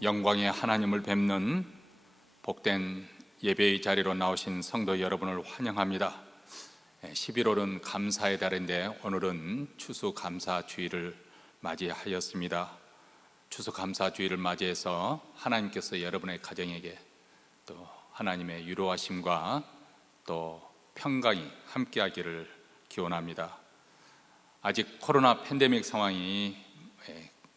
영광의 하나님을 뵙는 복된 예배의 자리로 나오신 성도 여러분을 환영합니다. 11월은 감사의 달인데 오늘은 추수감사주의를 맞이하였습니다. 추수감사주의를 맞이해서 하나님께서 여러분의 가정에게 또 하나님의 위로하심과 또 평강이 함께하기를 기원합니다. 아직 코로나 팬데믹 상황이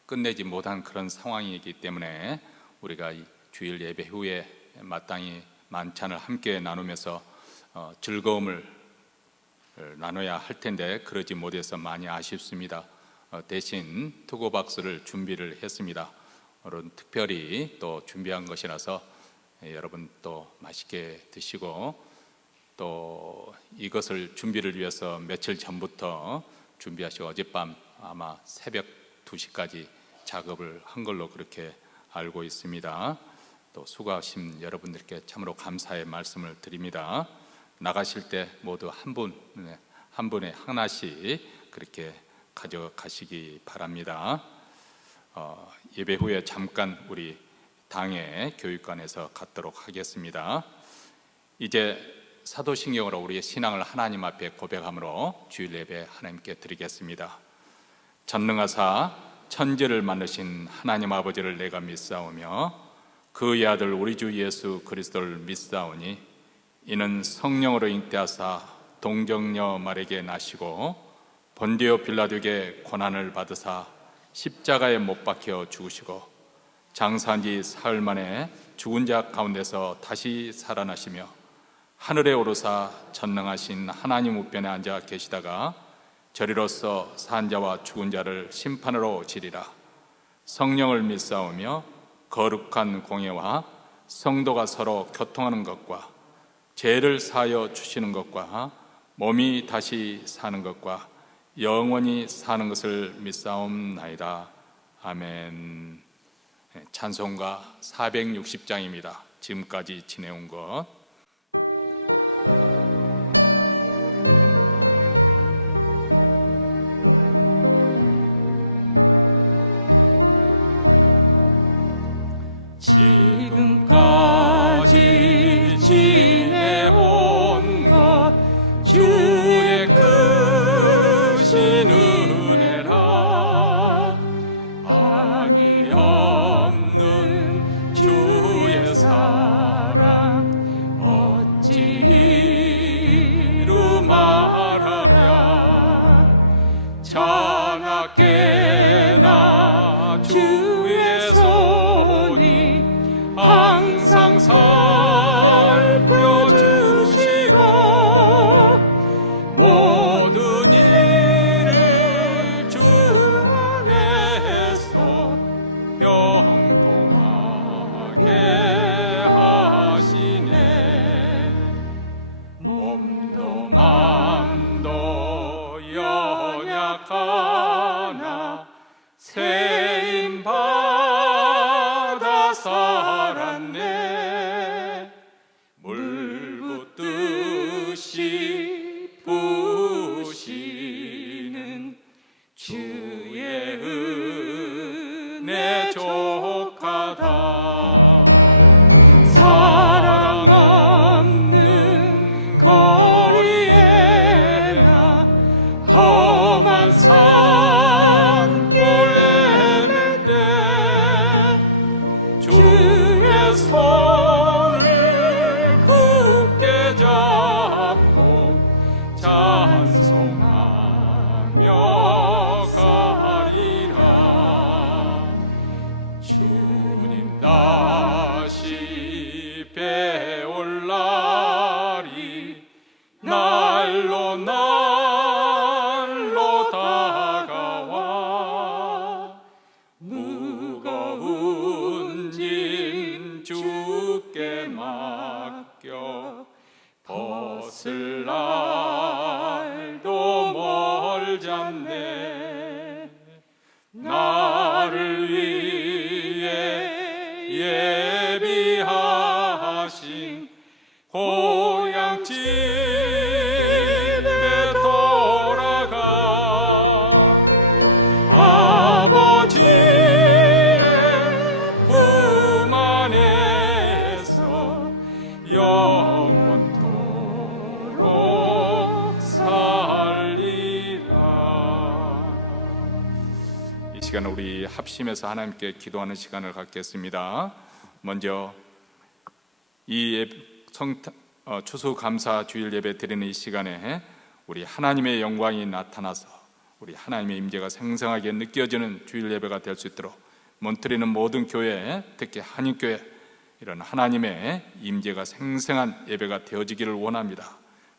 끝내지 못한 그런 상황이기 때문에 우리가 이 주일 예배 후에 마땅히 만찬을 함께 나누면서 즐거움을 나눠야 할 텐데 그러지 못해서 많이 아쉽습니다. 대신 투고박스를 준비를 했습니다. 오늘 특별히 또 준비한 것이라서 여러분 또 맛있게 드시고, 또 이것을 준비를 위해서 며칠 전부터 준비하시고 어젯밤 아마 새벽 2시까지 작업을 한 걸로 그렇게 알고 있습니다. 또 수고하신 여러분들께 참으로 감사의 말씀을 드립니다. 나가실 때 모두 한 분에 하나씩 그렇게 가져가시기 바랍니다. 예배 후에 잠깐 우리 당의 교육관에서 갖도록 하겠습니다. 이제 사도신경으로 우리의 신앙을 하나님 앞에 고백함으로 주일 예배 하나님께 드리겠습니다. 전능하사 천지를 만드신 하나님 아버지를 내가 믿사오며 그의 아들 우리 주 예수 그리스도를 믿사오니 이는 성령으로 잉태하사 동정녀 마리아에게 나시고 본디오 빌라도에게 고난을 받으사 십자가에 못 박혀 죽으시고 장사한 지 사흘 만에 죽은 자 가운데서 다시 살아나시며 하늘에 오르사 전능하신 하나님 우편에 앉아 계시다가 저리로서 산 자와 죽은 자를 심판하러 오시리라. 성령을 믿사오며 거룩한 공예와 성도가 서로 교통하는 것과 죄를 사하여 주시는 것과 몸이 다시 사는 것과 영원히 사는 것을 믿사옵나이다. 아멘. 찬송가 460장입니다. 지금까지 지내온 것. 지금까지 지내온 것 주의 크신 은혜라. 아니 없는 주의 사랑 어찌 이루 말하랴. 자나깨나 주의 손이 항상 살펴주시고 모든 일을 주 안에서 평통하게 하시네. 몸도 맘도 연약하나 세임 받아 살았네. 물 붓듯이 부으시는 주의 은혜 족하다. 사랑 없는 거리에나 험한 산길 헤맬 때 주의 손을 굳게 잡고 찬송하며 가리라. 주님 다시 배올 날이 날로 다가와 무거운 짐 주께 맡겨 벗을 날도 멀잖네. 나를 위해 예비하신 고향 집에 돌아가 아버지의 이 시간 우리 합심해서 하나님께 기도하는 시간을 갖겠습니다. 먼저 이 추수감사 주일 예배 드리는 이 시간에 우리 하나님의 영광이 나타나서 우리 하나님의 임재가 생생하게 느껴지는 주일 예배가 될 수 있도록 몬트리는 모든 교회, 특히 한인교회 이런 하나님의 임재가 생생한 예배가 되어지기를 원합니다.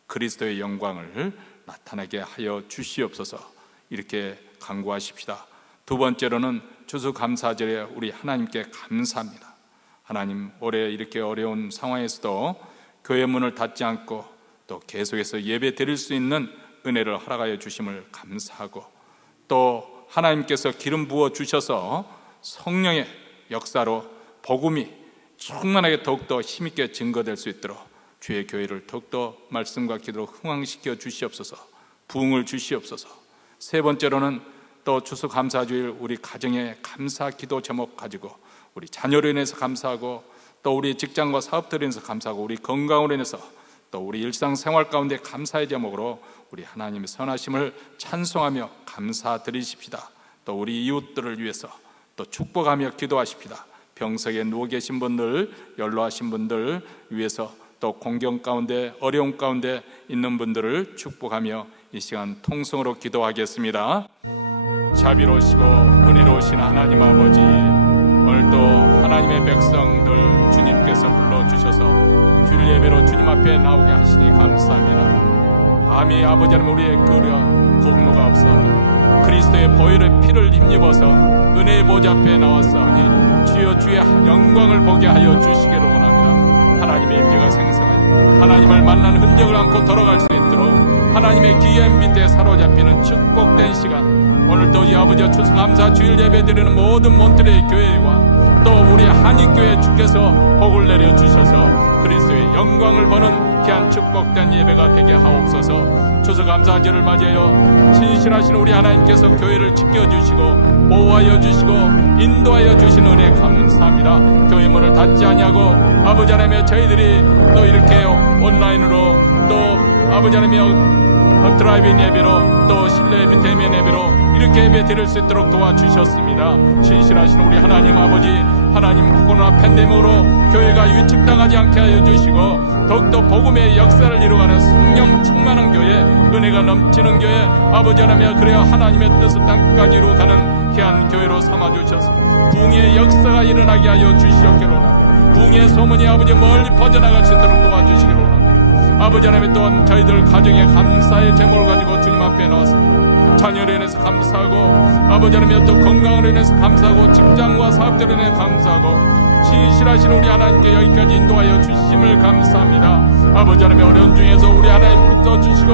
그리스도의 영광을 나타나게 하여 주시옵소서. 이렇게 간구하십시다. 두 번째로는 추수감사절에 우리 하나님께 감사합니다. 하나님, 올해 이렇게 어려운 상황에서도 교회 문을 닫지 않고 또 계속해서 예배 드릴 수 있는 은혜를 허락하여 주심을 감사하고, 또 하나님께서 기름 부어 주셔서 성령의 역사로 복음이 충만하게 더욱더 힘있게 증거될 수 있도록 주의 교회를 더욱더 말씀과 기도로 흥왕시켜 주시옵소서. 부흥을 주시옵소서. 세 번째로는 또 추수감사주일 우리 가정의 감사 기도 제목 가지고 우리 자녀로 인해서 감사하고, 또 우리 직장과 사업들로 인해서 감사하고, 우리 건강으로 인해서, 또 우리 일상생활 가운데 감사의 제목으로 우리 하나님의 선하심을 찬송하며 감사드리십시다. 또 우리 이웃들을 위해서 또 축복하며 기도하십시다. 병석에 누워 계신 분들, 연로하신 분들 위해서, 또 공경 가운데 어려움 가운데 있는 분들을 축복하며 이 시간 통성으로 기도하겠습니다. 자비로우시고 은혜로우신 하나님 아버지, 오늘도 하나님의 백성들 주님께서 불러주셔서 주일 예배로 주님 앞에 나오게 하시니 감사합니다. 감히 아버지 하나님, 우리의 그려 공로가 없사오니 그리스도의 보혈의 피를 힘입어서 은혜의 보좌 앞에 나왔사오니 주여 주의 영광을 보게 하여 주시기를 원합니다. 하나님의 임재가 생생하여 하나님을 만난 흔적을 안고 돌아갈 수 있도록 하나님의 기름 밑에 사로잡히는 축복된 시간, 오늘도 이 아버지와 추수감사 주일 예배 드리는 모든 몬트레이 교회와 또 우리 한인교회 주께서 복을 내려주셔서 그리스도의 영광을 보는 귀한 축복된 예배가 되게 하옵소서. 추수감사절을 맞이하여 신실하신 우리 하나님께서 교회를 지켜주시고 보호하여 주시고 인도하여 주신 은혜 감사합니다. 교회 문을 닫지 아니하고 아버지 하나님의 저희들이 또 이렇게 온라인으로 또 아버지 하나님의 드라이브인 예배로 또 실내 예배, 대면 예배로 이렇게 예배 드릴 수 있도록 도와주셨습니다. 신실하신 우리 하나님 아버지, 하나님 코로나 팬데믹으로 교회가 위축당하지 않게 하여 주시고 더욱더 복음의 역사를 이루어가는 성령 충만한 교회, 은혜가 넘치는 교회, 아버지 하나님, 그래야 하나님의 뜻을 땅까지 이루어가는 귀한 교회로 삼아주셔서 부흥의 역사가 일어나게 하여 주시옵기로 합니다. 부흥의 소문이 아버지 멀리 퍼져나갈 수 있도록 도와주시기로 합니다. 아버지 하나님, 또한 저희들 가정의 감사의 제목을 가지고 주님 앞에 나왔습니다. 자녀로 인해서 감사하고, 아버지 하나님 또 건강으로 인해서 감사하고, 직장과 사업들로 인해 감사하고, 신실하신 우리 하나님께 여기까지 인도하여 주심을 감사합니다. 아버지 하나님, 어려운 중에서 우리 하나님 붙어주시고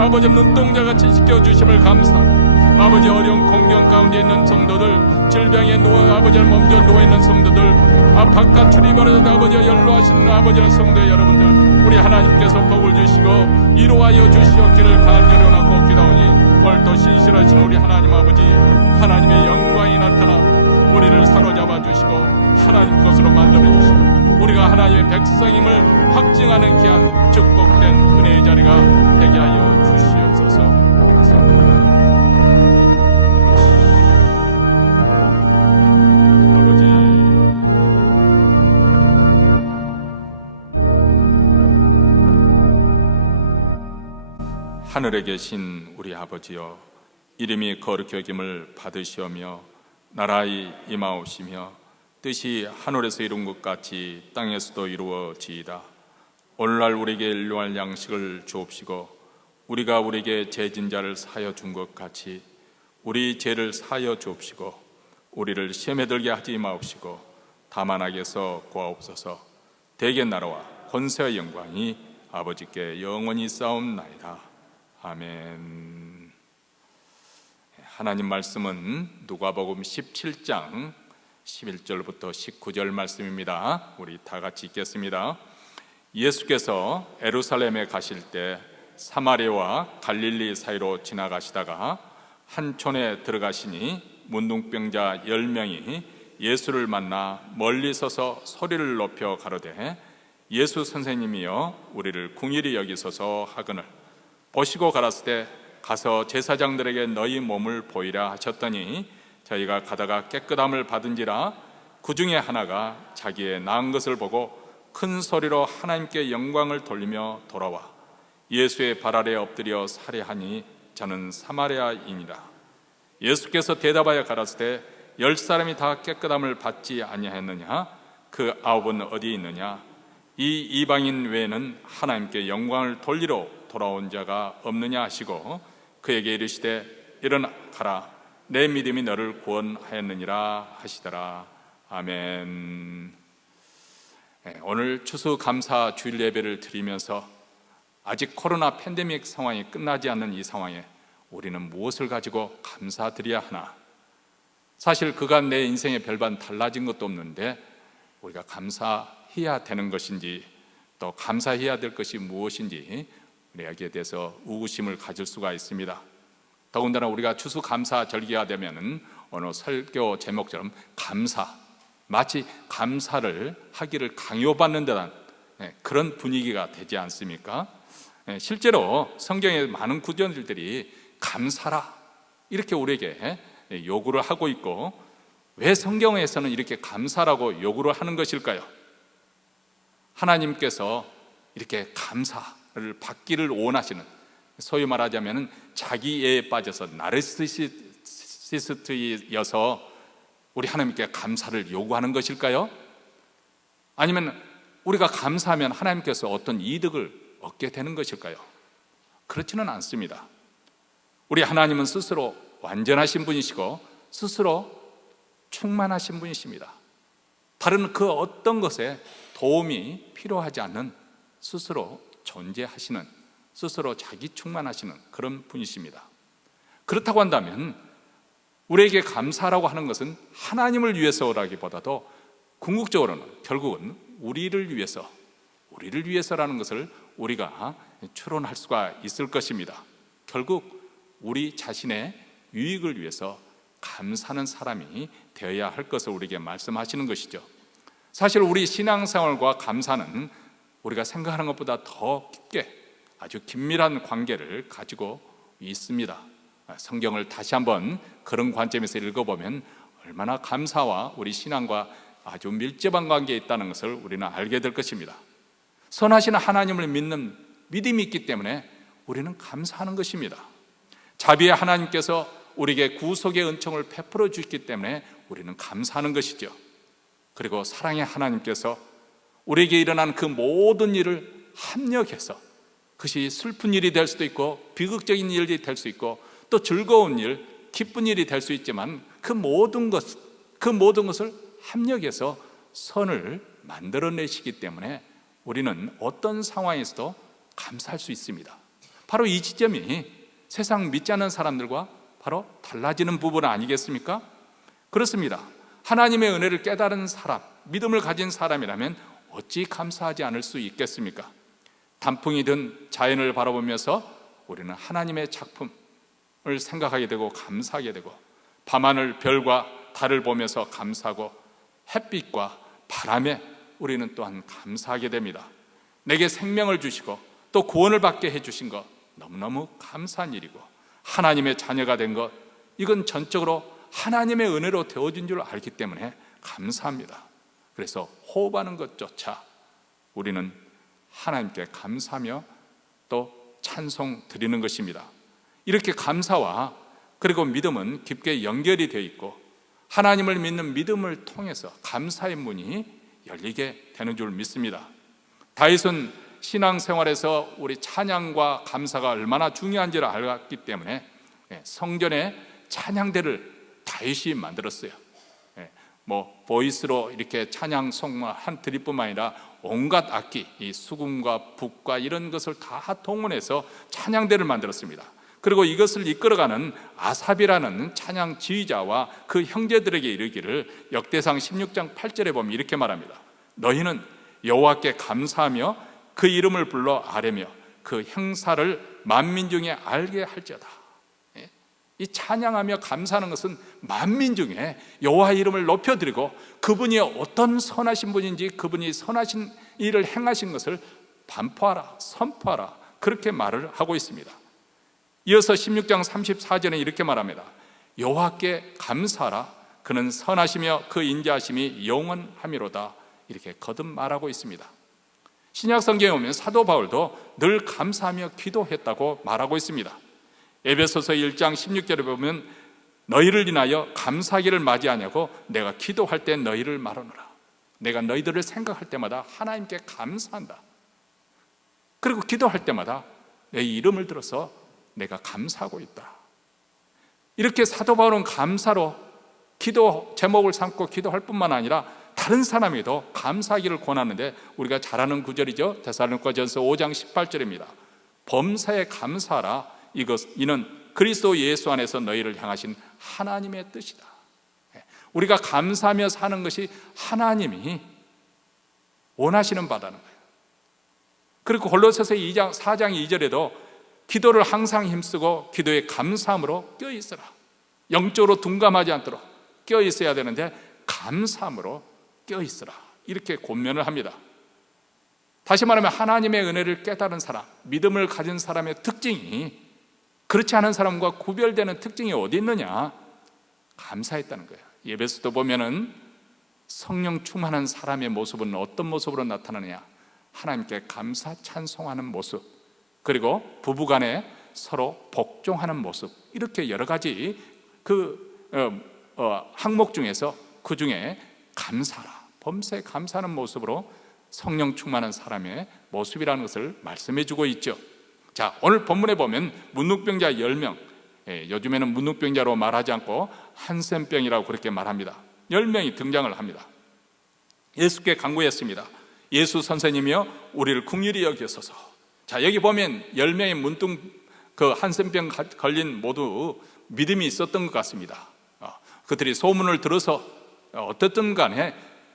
아버지 눈동자같이 지켜주심을 감사합니다. 아버지 어려운 공경 가운데 있는 성도들, 질병에 아버지 몸져 누워있는 성도들, 바깥 출입하는 아버지 연로하시는 아버지의 성도 여러분들, 우리 하나님께서 복을 주시고 이루하여 주시옵기를 간절히 원하고 기도하오니, 오늘도 신실하신 우리 하나님 아버지, 하나님의 영광이 나타나 우리를 사로잡아 주시고 하나님 것으로 만들어 주시고 우리가 하나님의 백성임을 확증하는 귀한 축복된 은혜의 자리가 되게 하여 주시옵소서. 아버지, 하늘에 계신 우리 아버지여, 이름이 거룩히 여김을 받으시오며 나라의 임하옵시며 뜻이 하늘에서 이룬 것 같이 땅에서도 이루어지이다. 오늘날 우리에게 일용할 양식을 주옵시고 우리가 우리에게 죄진 자를 사하여 준 것 같이 우리 죄를 사하여 주옵시고 우리를 시험에 들게 하지 마옵시고 다만 악에서 구하옵소서. 대개 나라와 권세와 영광이 아버지께 영원히 쌓옵나이다. 아멘. 하나님 말씀은 누가복음 17장 11절부터 19절 말씀입니다. 우리 다 같이 읽겠습니다. 예수께서 예루살렘에 가실 때 사마리아와 갈릴리 사이로 지나가시다가 한 촌에 들어가시니 문둥병자 10명이 예수를 만나 멀리 서서 소리를 높여 가로되 예수 선생님이여 우리를 궁일이 여기소서 하거늘 보시고 가라사대 가서 제사장들에게 너희 몸을 보이라 하셨더니 저희가 가다가 깨끗함을 받은지라 그 중에 하나가 자기의 낳은 것을 보고 큰 소리로 하나님께 영광을 돌리며 돌아와 예수의 발 아래 엎드려 살해하니 저는 사마리아인이라. 예수께서 대답하여 가라사대 10사람이 다 깨끗함을 받지 아니하였느냐? 그 9은 어디 있느냐? 이 이방인 외에는 하나님께 영광을 돌리러 돌아온 자가 없느냐 하시고 그에게 이르시되 일어나 가라, 내 믿음이 너를 구원하였느니라 하시더라. 아멘. 오늘 추수감사 주일 예배를 드리면서 아직 코로나 팬데믹 상황이 끝나지 않는 이 상황에 우리는 무엇을 가지고 감사드려야 하나? 사실 그간 내 인생에 별반 달라진 것도 없는데 우리가 감사해야 되는 것인지 또 감사해야 될 것이 무엇인지 여기에 대해서 의구심을 가질 수가 있습니다. 더군다나 우리가 추수감사 절기가 되면은 오늘 설교 제목처럼 감사, 마치 감사를 하기를 강요받는 듯한 그런 분위기가 되지 않습니까? 실제로 성경의 많은 구절들이 감사라 이렇게 우리에게 요구를 하고 있고, 왜 성경에서는 이렇게 감사라고 요구를 하는 것일까요? 하나님께서 이렇게 감사를 받기를 원하시는, 소위 말하자면 자기애에 빠져서 나르시시스트여서 우리 하나님께 감사를 요구하는 것일까요? 아니면 우리가 감사하면 하나님께서 어떤 이득을 얻게 되는 것일까요? 그렇지는 않습니다. 우리 하나님은 스스로 완전하신 분이시고 스스로 충만하신 분이십니다. 다른 그 어떤 것에 도움이 필요하지 않는 스스로 존재하시는, 스스로 자기 충만하시는 그런 분이십니다. 그렇다고 한다면 우리에게 감사라고 하는 것은 하나님을 위해서라기보다도 궁극적으로는 결국은 우리를 위해서라는 것을 우리가 추론할 수가 있을 것입니다. 결국 우리 자신의 유익을 위해서 감사하는 사람이 되어야 할 것을 우리에게 말씀하시는 것이죠. 사실 우리 신앙생활과 감사는 우리가 생각하는 것보다 더 깊게 아주 긴밀한 관계를 가지고 있습니다. 성경을 다시 한번 그런 관점에서 읽어보면 얼마나 감사와 우리 신앙과 아주 밀접한 관계에 있다는 것을 우리는 알게 될 것입니다. 선하신 하나님을 믿는 믿음이 있기 때문에 우리는 감사하는 것입니다. 자비의 하나님께서 우리에게 구속의 은총을 베풀어 주셨기 때문에 우리는 감사하는 것이죠. 그리고 사랑의 하나님께서 우리에게 일어난 그 모든 일을 합력해서, 그것이 슬픈 일이 될 수도 있고 비극적인 일이 될 수 있고 또 즐거운 일, 기쁜 일이 될 수 있지만 그 모든 것을 합력해서 선을 만들어내시기 때문에 우리는 어떤 상황에서도 감사할 수 있습니다. 바로 이 지점이 세상 믿지 않는 사람들과 바로 달라지는 부분 아니겠습니까? 그렇습니다. 하나님의 은혜를 깨달은 사람, 믿음을 가진 사람이라면 어찌 감사하지 않을 수 있겠습니까? 단풍이 든 자연을 바라보면서 우리는 하나님의 작품을 생각하게 되고 감사하게 되고, 밤하늘 별과 달을 보면서 감사하고 햇빛과 바람에 우리는 또한 감사하게 됩니다. 내게 생명을 주시고 또 구원을 받게 해주신 것 너무너무 감사한 일이고, 하나님의 자녀가 된 것, 이건 전적으로 하나님의 은혜로 되어진 줄 알기 때문에 감사합니다. 그래서 호흡하는 것조차 우리는 하나님께 감사하며 또 찬송 드리는 것입니다. 이렇게 감사와 그리고 믿음은 깊게 연결이 되어 있고, 하나님을 믿는 믿음을 통해서 감사의 문이 열리게 되는 줄 믿습니다. 다윗은 신앙생활에서 우리 찬양과 감사가 얼마나 중요한지를 알았기 때문에 성전에 찬양대를 다윗이 만들었어요. 보이스로 이렇게 찬양송만 한 드립뿐만 아니라 온갖 악기, 이 수금과 북과 이런 것을 다 동원해서 찬양대를 만들었습니다. 그리고 이것을 이끌어가는 아삽이라는 찬양 지휘자와 그 형제들에게 이르기를 역대상 16장 8절에 보면 이렇게 말합니다. 너희는 여호와께 감사하며 그 이름을 불러 아뢰며 그 행사를 만민 중에 알게 할지어다. 이 찬양하며 감사하는 것은 만민 중에 여호와의 이름을 높여드리고 그분이 어떤 선하신 분인지, 그분이 선하신 일을 행하신 것을 반포하라, 선포하라, 그렇게 말을 하고 있습니다. 이어서 16장 34절에 이렇게 말합니다. 여호와께 감사하라. 그는 선하시며 그 인자하심이 영원하미로다. 이렇게 거듭 말하고 있습니다. 신약 성경에 보면 사도 바울도 늘 감사하며 기도했다고 말하고 있습니다. 에베소서 1장 16절에 보면 너희를 인하여 감사기를 맞이하냐고 내가 기도할 때 너희를 말하노라. 내가 너희들을 생각할 때마다 하나님께 감사한다. 그리고 기도할 때마다 내 이름을 들어서 내가 감사하고 있다. 이렇게 사도 바울은 감사로 기도 제목을 삼고 기도할 뿐만 아니라 다른 사람에도 감사하기를 권하는데 우리가 잘 아는 구절이죠. 데살로니가전서 5장 18절입니다. 범사에 감사하라. 이는 그리스도 예수 안에서 너희를 향하신 하나님의 뜻이다. 우리가 감사하며 사는 것이 하나님이 원하시는 바라는 거예요. 그리고 골로새서 4장 2절에도 기도를 항상 힘쓰고 기도에 감사함으로 껴있으라. 영적으로 둔감하지 않도록 껴있어야 되는데 감사함으로 껴있으라. 이렇게 권면을 합니다. 다시 말하면 하나님의 은혜를 깨달은 사람, 믿음을 가진 사람의 특징이 그렇지 않은 사람과 구별되는 특징이 어디 있느냐? 감사했다는 거예요. 예배서도 보면은 성령 충만한 사람의 모습은 어떤 모습으로 나타나느냐? 하나님께 감사 찬송하는 모습, 그리고 부부간에 서로 복종하는 모습, 이렇게 여러 가지 항목 중에서 그 중에 감사라, 범사에 감사하는 모습으로 성령 충만한 사람의 모습이라는 것을 말씀해 주고 있죠. 자, 오늘 본문에 보면 문둥병자 10명, 요즘에는 문둥병자로 말하지 않고 한센병이라고 그렇게 말합니다. 10명이 등장을 합니다. 예수께 간구했습니다. 예수 선생님이여 우리를 긍휼히 여기소서. 자, 여기 보면 10명의 문둥 한센병 걸린 모두 믿음이 있었던 것 같습니다. 그들이 소문을 들어서 어떻든 간에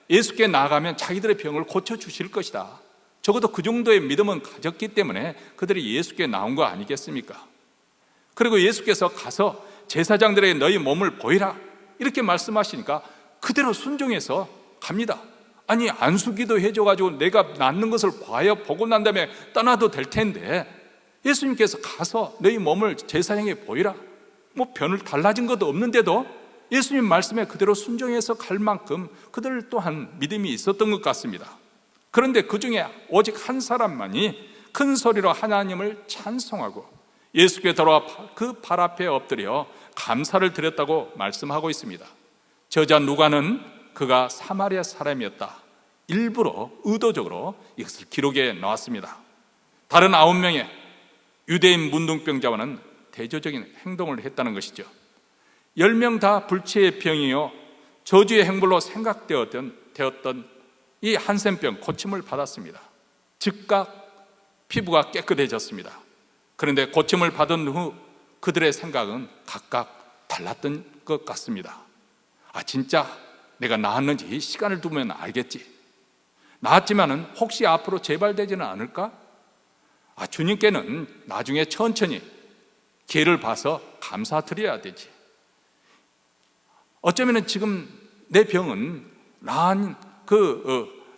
예수께 나아가면 자기들의 병을 고쳐주실 것이다. 적어도 그 정도의 믿음은 가졌기 때문에 그들이 예수께 나온 거 아니겠습니까? 그리고 예수께서 가서 제사장들에게 너희 몸을 보이라 이렇게 말씀하시니까 그대로 순종해서 갑니다. 아니, 안수기도 해줘가지고 내가 낫는 것을 보고 난 다음에 떠나도 될 텐데 예수님께서 가서 너희 몸을 제사장에게 보이라, 뭐 변을 달라진 것도 없는데도 예수님 말씀에 그대로 순종해서 갈 만큼 그들 또한 믿음이 있었던 것 같습니다. 그런데 그 중에 오직 한 사람만이 큰 소리로 하나님을 찬송하고 예수께 돌아와 그 발 앞에 엎드려 감사를 드렸다고 말씀하고 있습니다. 저자 누가는 그가 사마리아 사람이었다, 일부러 의도적으로 이것을 기록해 놓았습니다. 다른 9명의 유대인 문둥병자와는 대조적인 행동을 했다는 것이죠. 10명 다 불치의 병이요 저주의 행불로 생각되었던 이 한센병 고침을 받았습니다. 즉각 피부가 깨끗해졌습니다. 그런데 고침을 받은 후 그들의 생각은 각각 달랐던 것 같습니다. 진짜 내가 나았는지 시간을 두면 알겠지. 나았지만은 혹시 앞으로 재발되지는 않을까? 주님께는 나중에 천천히 기회를 봐서 감사드려야 되지. 어쩌면 지금 내 병은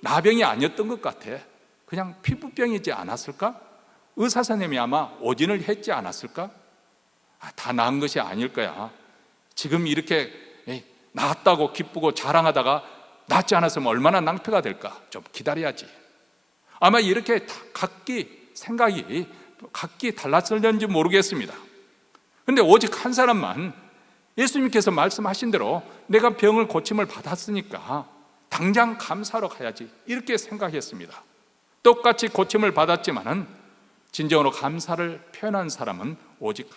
나병이 아니었던 것 같아. 그냥 피부병이지 않았을까? 의사 선생님이 아마 오진을 했지 않았을까? 다 나은 것이 아닐 거야. 지금 이렇게 나았다고 기쁘고 자랑하다가 낫지 않았으면 얼마나 낭패가 될까? 좀 기다려야지. 아마 이렇게 각기 생각이 각기 달랐을는지 모르겠습니다. 그런데 오직 한 사람만 예수님께서 말씀하신 대로 내가 병을 고침을 받았으니까 당장 감사로 가야지, 이렇게 생각했습니다. 똑같이 고침을 받았지만은 진정으로 감사를 표현한 사람은 오직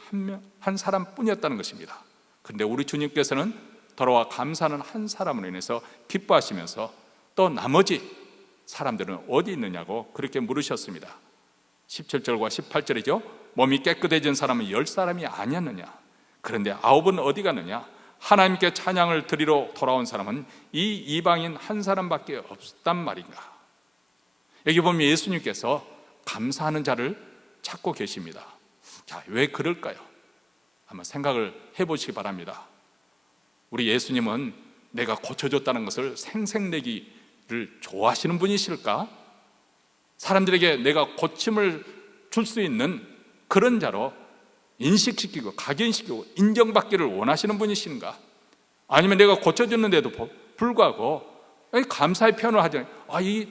한 사람뿐이었다는 것입니다. 그런데 우리 주님께서는 돌아와 감사하는 한 사람으로 인해서 기뻐하시면서 또 나머지 사람들은 어디 있느냐고 그렇게 물으셨습니다. 17절과 18절이죠. 몸이 깨끗해진 사람은 10사람이 아니었느냐? 그런데 9은 어디 갔느냐? 하나님께 찬양을 드리러 돌아온 사람은 이 이방인 한 사람밖에 없단 말인가? 여기 보면 예수님께서 감사하는 자를 찾고 계십니다. 자, 왜 그럴까요? 한번 생각을 해보시기 바랍니다. 우리 예수님은 내가 고쳐줬다는 것을 생색내기를 좋아하시는 분이실까? 사람들에게 내가 고침을 줄 수 있는 그런 자로 인식시키고 각인시키고 인정받기를 원하시는 분이신가? 아니면 내가 고쳐줬는데도 불구하고 감사의 표현을 하지 않아요. 이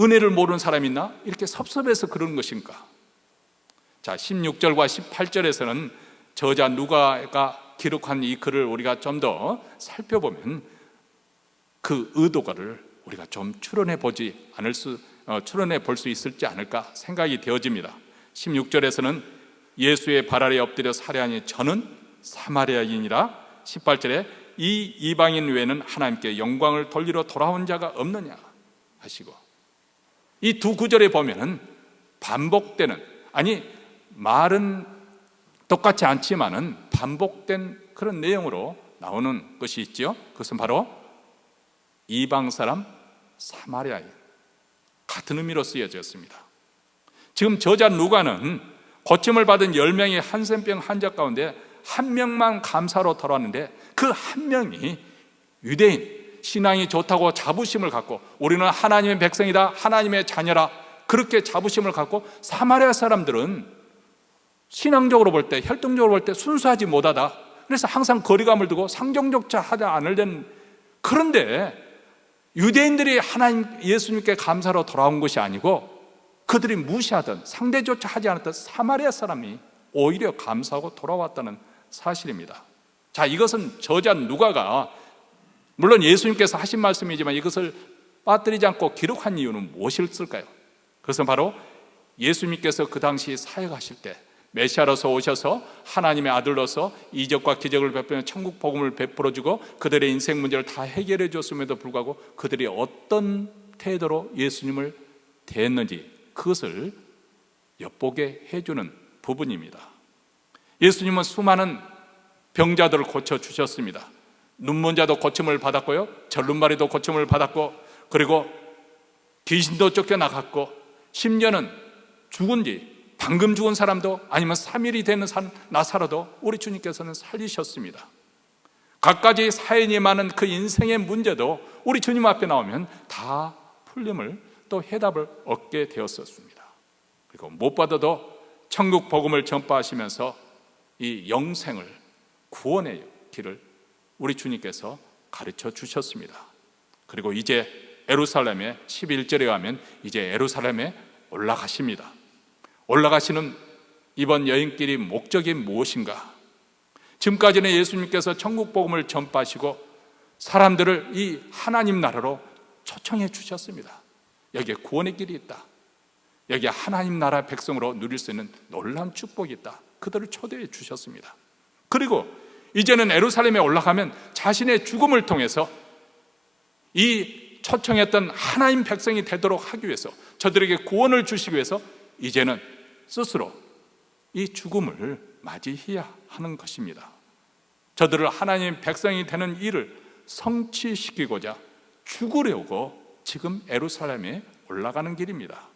은혜를 모르는 사람이 있나? 이렇게 섭섭해서 그러는 것인가? 자, 16절과 18절에서는 저자 누가가 기록한 이 글을 우리가 좀 더 살펴보면 그 의도가를 우리가 좀 추론해 볼 수 있을지 않을까 생각이 되어집니다. 16절에서는 예수의 발 아래 엎드려 살해하니 저는 사마리아인이라, 18절에 이 이방인 외에는 하나님께 영광을 돌리러 돌아온 자가 없느냐 하시고, 이 두 구절에 보면은 반복되는, 말은 똑같지 않지만은 반복된 그런 내용으로 나오는 것이 있죠. 그것은 바로 이방 사람, 사마리아인, 같은 의미로 쓰여졌습니다. 지금 저자 누가는 고침을 받은 10명의 한센병 환자 가운데 한 명만 감사로 돌아왔는데 그 한 명이 유대인, 신앙이 좋다고 자부심을 갖고 우리는 하나님의 백성이다, 하나님의 자녀라, 그렇게 자부심을 갖고 사마리아 사람들은 신앙적으로 볼 때, 혈통적으로 볼 때 순수하지 못하다, 그래서 항상 거리감을 두고 상종조차 하지 않으려는, 그런데 유대인들이 하나님 예수님께 감사로 돌아온 것이 아니고 그들이 무시하던, 상대조차 하지 않았던 사마리아 사람이 오히려 감사하고 돌아왔다는 사실입니다. 자, 이것은 저자 누가가 물론 예수님께서 하신 말씀이지만 이것을 빠뜨리지 않고 기록한 이유는 무엇일까요? 그것은 바로 예수님께서 그 당시 사역하실 때 메시아로서 오셔서 하나님의 아들로서 이적과 기적을 베푸며 천국 복음을 베풀어주고 그들의 인생 문제를 다 해결해 줬음에도 불구하고 그들이 어떤 태도로 예수님을 대했는지 그것을 엿보게 해주는 부분입니다. 예수님은 수많은 병자들을 고쳐주셨습니다. 눈먼 자도 고침을 받았고요, 절름발이도 고침을 받았고, 그리고 귀신도 쫓겨나갔고, 심지어는 죽은 지 방금 죽은 사람도, 아니면 3일이 되는 나사로도 우리 주님께서는 살리셨습니다. 갖가지 사연이 많은 그 인생의 문제도 우리 주님 앞에 나오면 다 풀림을, 또 해답을 얻게 되었었습니다. 그리고 무엇보다도 천국 복음을 전파하시면서 이 영생을, 구원의 길을 우리 주님께서 가르쳐 주셨습니다. 그리고 이제 예루살렘에 11절에 가면 이제 예루살렘에 올라가십니다. 올라가시는 이번 여행길이 목적이 무엇인가? 지금까지는 예수님께서 천국 복음을 전파하시고 사람들을 이 하나님 나라로 초청해 주셨습니다. 여기에 구원의 길이 있다, 여기에 하나님 나라 백성으로 누릴 수 있는 놀라운 축복이 있다, 그들을 초대해 주셨습니다. 그리고 이제는 예루살렘에 올라가면 자신의 죽음을 통해서 이 초청했던 하나님 백성이 되도록 하기 위해서, 저들에게 구원을 주시기 위해서 이제는 스스로 이 죽음을 맞이해야 하는 것입니다. 저들을 하나님 백성이 되는 일을 성취시키고자 죽으려고 지금 예루살렘에 올라가는 길입니다.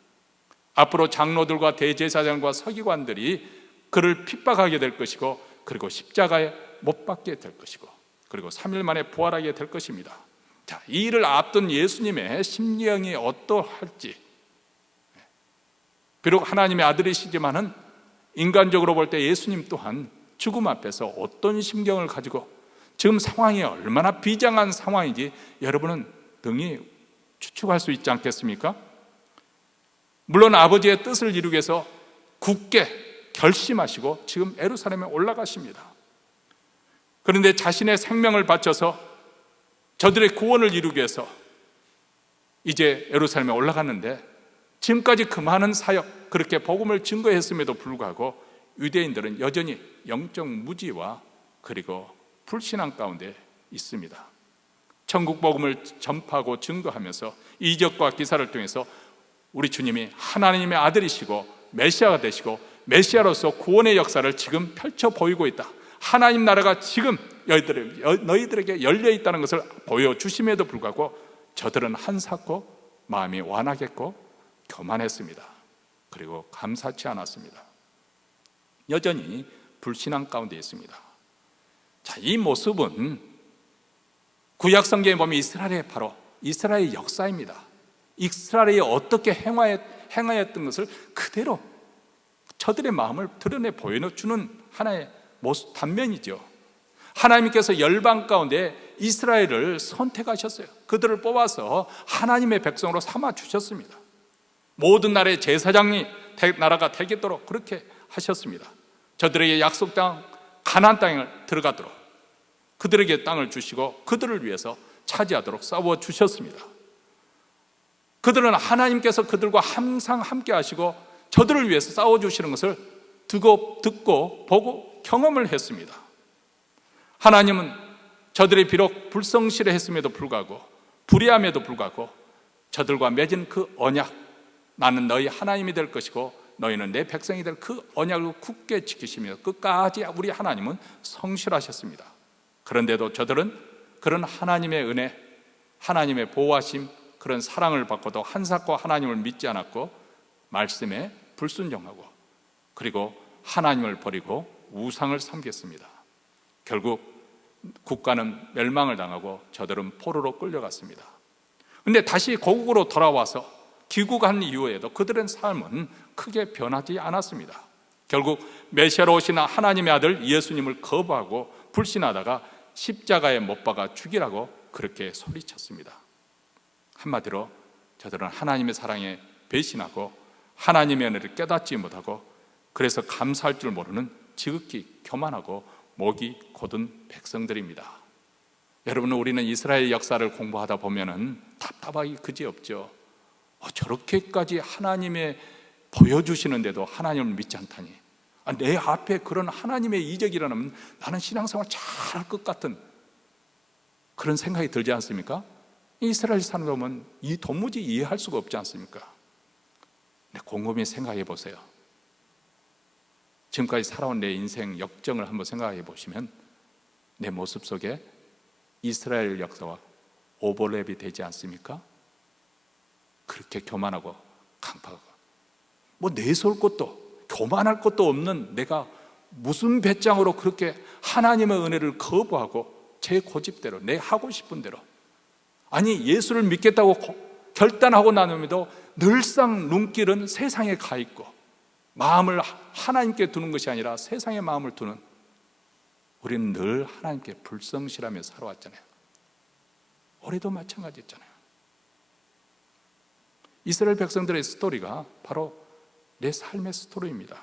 앞으로 장로들과 대제사장과 서기관들이 그를 핍박하게 될 것이고, 그리고 십자가에 못 박게 될 것이고, 그리고 3일 만에 부활하게 될 것입니다. 자, 이 일을 앞둔 예수님의 심령이 어떠할지, 비록 하나님의 아들이시지만은 인간적으로 볼 때 예수님 또한 죽음 앞에서 어떤 심경을 가지고 지금 상황이 얼마나 비장한 상황인지 여러분은 등이 추측할 수 있지 않겠습니까? 물론 아버지의 뜻을 이루기 위해서 굳게 결심하시고 지금 예루살렘에 올라가십니다. 그런데 자신의 생명을 바쳐서 저들의 구원을 이루기 위해서 이제 예루살렘에 올라갔는데, 지금까지 그 많은 사역, 그렇게 복음을 증거했음에도 불구하고 유대인들은 여전히 영적 무지와 그리고 불신앙 가운데 있습니다. 천국 복음을 전파하고 증거하면서 이적과 기사를 통해서 우리 주님이 하나님의 아들이시고 메시아가 되시고 메시아로서 구원의 역사를 지금 펼쳐 보이고 있다, 하나님 나라가 지금 너희들에게 열려 있다는 것을 보여주심에도 불구하고 저들은 한사코 마음이 완하겠고 교만했습니다. 그리고 감사치 않았습니다. 여전히 불신앙 가운데 있습니다. 자, 이 모습은 구약 성경에 보면 이스라엘의 바로 이스라엘의 역사입니다. 이스라엘이 어떻게 행하였던 것을 그대로 저들의 마음을 드러내 보여주는 하나의 모습, 단면이죠. 하나님께서 열방 가운데 이스라엘을 선택하셨어요. 그들을 뽑아서 하나님의 백성으로 삼아 주셨습니다. 모든 나라의 제사장이 나라가 되겠도록 그렇게 하셨습니다. 저들에게 약속 땅 가나안 땅을 들어가도록 그들에게 땅을 주시고 그들을 위해서 차지하도록 싸워 주셨습니다. 그들은 하나님께서 그들과 항상 함께 하시고 저들을 위해서 싸워 주시는 것을 듣고 보고 경험을 했습니다. 하나님은 저들이 비록 불성실해 했음에도 불구하고 불의함에도 불구하고 저들과 맺은 그 언약, 나는 너희 하나님이 될 것이고 너희는 내 백성이 될 그 언약을 굳게 지키시며 끝까지 우리 하나님은 성실하셨습니다. 그런데도 저들은 그런 하나님의 은혜, 하나님의 보호하심, 그런 사랑을 받고도 한사코 하나님을 믿지 않았고 말씀에 불순종하고 그리고 하나님을 버리고 우상을 섬겼습니다. 결국 국가는 멸망을 당하고 저들은 포로로 끌려갔습니다. 그런데 다시 고국으로 돌아와서 귀국한 이후에도 그들의 삶은 크게 변하지 않았습니다. 결국 메시아로 오신 하나님의 아들 예수님을 거부하고 불신하다가 십자가에 못 박아 죽이라고 그렇게 소리쳤습니다. 한마디로 저들은 하나님의 사랑에 배신하고 하나님의 은혜를 깨닫지 못하고 그래서 감사할 줄 모르는 지극히 교만하고 목이 곧은 백성들입니다. 여러분, 우리는 이스라엘 역사를 공부하다 보면은 답답하기 그지없죠. 저렇게까지 하나님의 보여주시는데도 하나님을 믿지 않다니, 내 앞에 그런 하나님의 이적이 일어나면 나는 신앙생활 잘할 것 같은 그런 생각이 들지 않습니까? 이스라엘 사는 보면 도무지 이해할 수가 없지 않습니까? 곰곰이 생각해 보세요. 지금까지 살아온 내 인생 역정을 한번 생각해 보시면 내 모습 속에 이스라엘 역사와 오버랩이 되지 않습니까? 그렇게 교만하고 강팍하고 내세울 것도 교만할 것도 없는 내가 무슨 배짱으로 그렇게 하나님의 은혜를 거부하고 제 고집대로 내 하고 싶은 대로, 아니 예수를 믿겠다고 결단하고 나누면도 늘상 눈길은 세상에 가 있고 마음을 하나님께 두는 것이 아니라 세상에 마음을 두는, 우리는 늘 하나님께 불성실하며 살아왔잖아요. 올해도 마찬가지였잖아요. 이스라엘 백성들의 스토리가 바로 내 삶의 스토리입니다.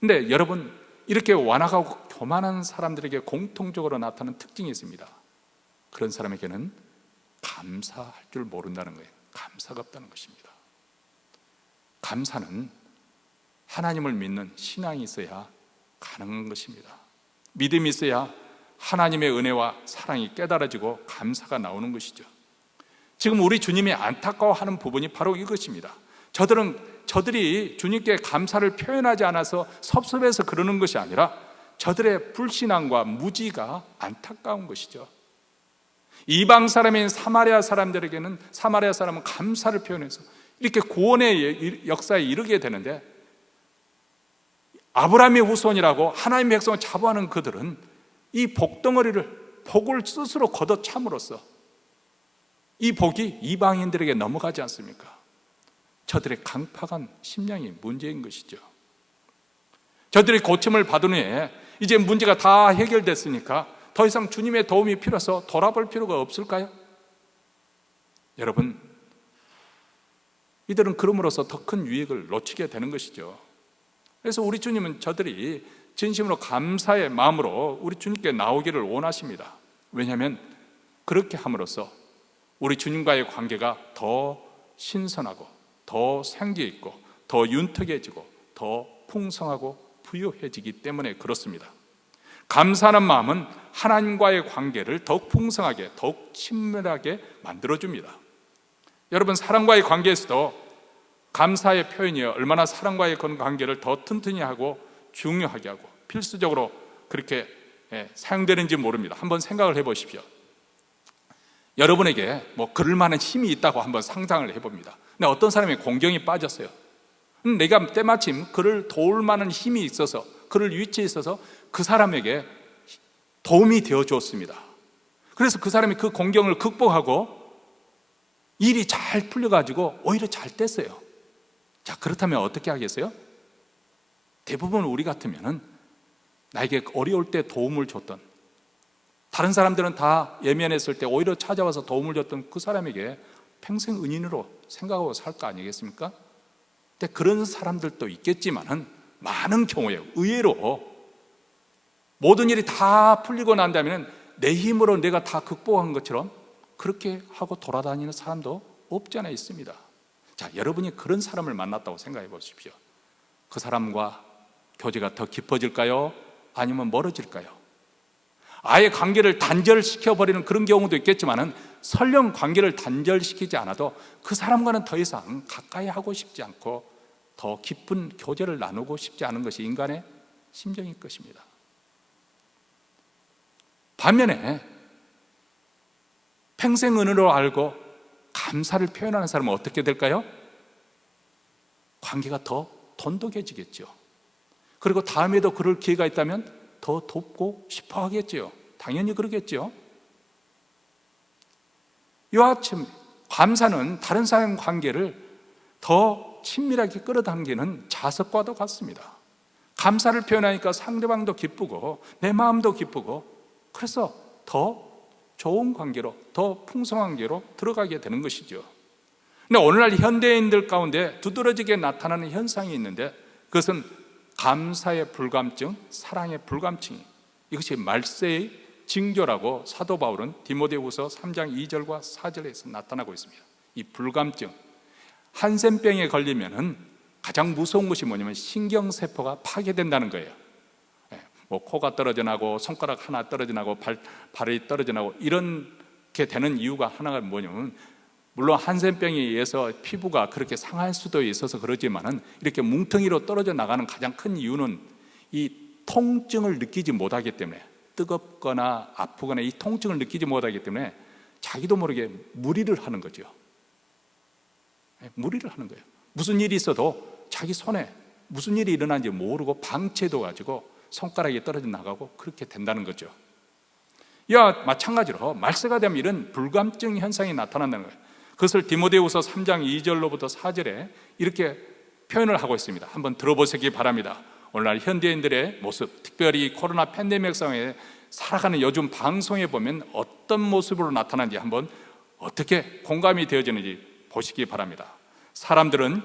근데 여러분, 이렇게 완악하고 교만한 사람들에게 공통적으로 나타나는 특징이 있습니다. 그런 사람에게는 감사할 줄 모른다는 거예요. 감사가 없다는 것입니다. 감사는 하나님을 믿는 신앙이 있어야 가능한 것입니다. 믿음이 있어야 하나님의 은혜와 사랑이 깨달아지고 감사가 나오는 것이죠. 지금 우리 주님이 안타까워하는 부분이 바로 이것입니다. 저들이 주님께 감사를 표현하지 않아서 섭섭해서 그러는 것이 아니라 저들의 불신앙과 무지가 안타까운 것이죠. 이방 사람인 사마리아 사람들에게는, 사마리아 사람은 감사를 표현해서 이렇게 구원의 역사에 이르게 되는데, 아브라함의 후손이라고 하나님의 백성을 자부하는 그들은 이 복덩어리를, 복을 스스로 걷어참으로써 이 복이 이방인들에게 넘어가지 않습니까? 저들의 강팍한 심령이 문제인 것이죠. 저들이 고침을 받은 후에 이제 문제가 다 해결됐으니까 더 이상 주님의 도움이 필요해서 돌아볼 필요가 없을까요? 여러분, 이들은 그럼으로써 더 큰 유익을 놓치게 되는 것이죠. 그래서 우리 주님은 저들이 진심으로 감사의 마음으로 우리 주님께 나오기를 원하십니다. 왜냐하면 그렇게 함으로써 우리 주님과의 관계가 더 신선하고 더 생기 있고 더 윤택해지고 더 풍성하고 부유해지기 때문에 그렇습니다. 감사하는 마음은 하나님과의 관계를 더욱 풍성하게, 더욱 친밀하게 만들어줍니다. 여러분, 사랑과의 관계에서도 감사의 표현이 얼마나 사랑과의 관계를 더 튼튼히 하고 중요하게 하고 필수적으로 그렇게 사용되는지 모릅니다. 한번 생각을 해보십시오. 여러분에게 그럴 만한 힘이 있다고 한번 상상을 해봅니다. 근데 어떤 사람이 공경이 빠졌어요. 내가 때마침 그를 도울 만한 힘이 있어서, 그를 위치에 있어서 그 사람에게 도움이 되어 주었습니다. 그래서 그 사람이 그 공경을 극복하고 일이 잘 풀려가지고 오히려 잘 됐어요. 자, 그렇다면 어떻게 하겠어요? 대부분 우리 같으면은 나에게 어려울 때 도움을 줬던, 다른 사람들은 다 예면했을 때 오히려 찾아와서 도움을 줬던 그 사람에게 평생 은인으로 생각하고 살 거 아니겠습니까? 근데 그런 사람들도 있겠지만은 많은 경우에 의외로 모든 일이 다 풀리고 난 다음에는 내 힘으로 내가 다 극복한 것처럼 그렇게 하고 돌아다니는 사람도 없지 않아 있습니다. 자, 여러분이 그런 사람을 만났다고 생각해 보십시오. 그 사람과 교제가 더 깊어질까요? 아니면 멀어질까요? 아예 관계를 단절시켜버리는 그런 경우도 있겠지만은 설령 관계를 단절시키지 않아도 그 사람과는 더 이상 가까이 하고 싶지 않고 더 깊은 교제를 나누고 싶지 않은 것이 인간의 심정일 것입니다. 반면에 평생 은혜로 알고 감사를 표현하는 사람은 어떻게 될까요? 관계가 더 돈독해지겠죠. 그리고 다음에도 그럴 기회가 있다면 더 돕고 싶어 하겠죠. 당연히 그러겠죠. 이와 같이 감사는 다른 사람 관계를 더 친밀하게 끌어당기는 자석과도 같습니다. 감사를 표현하니까 상대방도 기쁘고 내 마음도 기쁘고, 그래서 더 좋은 관계로, 더 풍성한 관계로 들어가게 되는 것이죠. 근데 오늘날 현대인들 가운데 두드러지게 나타나는 현상이 있는데, 그것은 감사의 불감증, 사랑의 불감증이, 이것이 말세의 징조라고 사도 바울은 디모데후서 3장 2절과 4절에서 나타나고 있습니다. 이 불감증, 한센병에 걸리면은 가장 무서운 것이 뭐냐면 신경세포가 파괴된다는 거예요. 뭐 코가 떨어져 나고 손가락 하나 떨어져 나고 발이 떨어져 나고 이렇게 되는 이유가 하나가 뭐냐면, 물론 한센병에 의해서 피부가 그렇게 상할 수도 있어서 그러지만은 이렇게 뭉텅이로 떨어져 나가는 가장 큰 이유는 이 통증을 느끼지 못하기 때문에, 뜨겁거나 아프거나 이 통증을 느끼지 못하기 때문에 자기도 모르게 무리를 하는 거죠. 무리를 하는 거예요. 무슨 일이 있어도 자기 손에 무슨 일이 일어나는지 모르고 방치해둬 가지고 손가락이 떨어져 나가고 그렇게 된다는 거죠. 이와 마찬가지로 말세가 되면 이런 불감증 현상이 나타난다는 거예요. 그것을 디모데후서 3장 2절로부터 4절에 이렇게 표현을 하고 있습니다. 한번 들어보시기 바랍니다. 오늘날 현대인들의 모습, 특별히 코로나 팬데믹 상황에 살아가는 요즘 방송에 보면 어떤 모습으로 나타나는지 한번 어떻게 공감이 되어지는지 보시기 바랍니다. 사람들은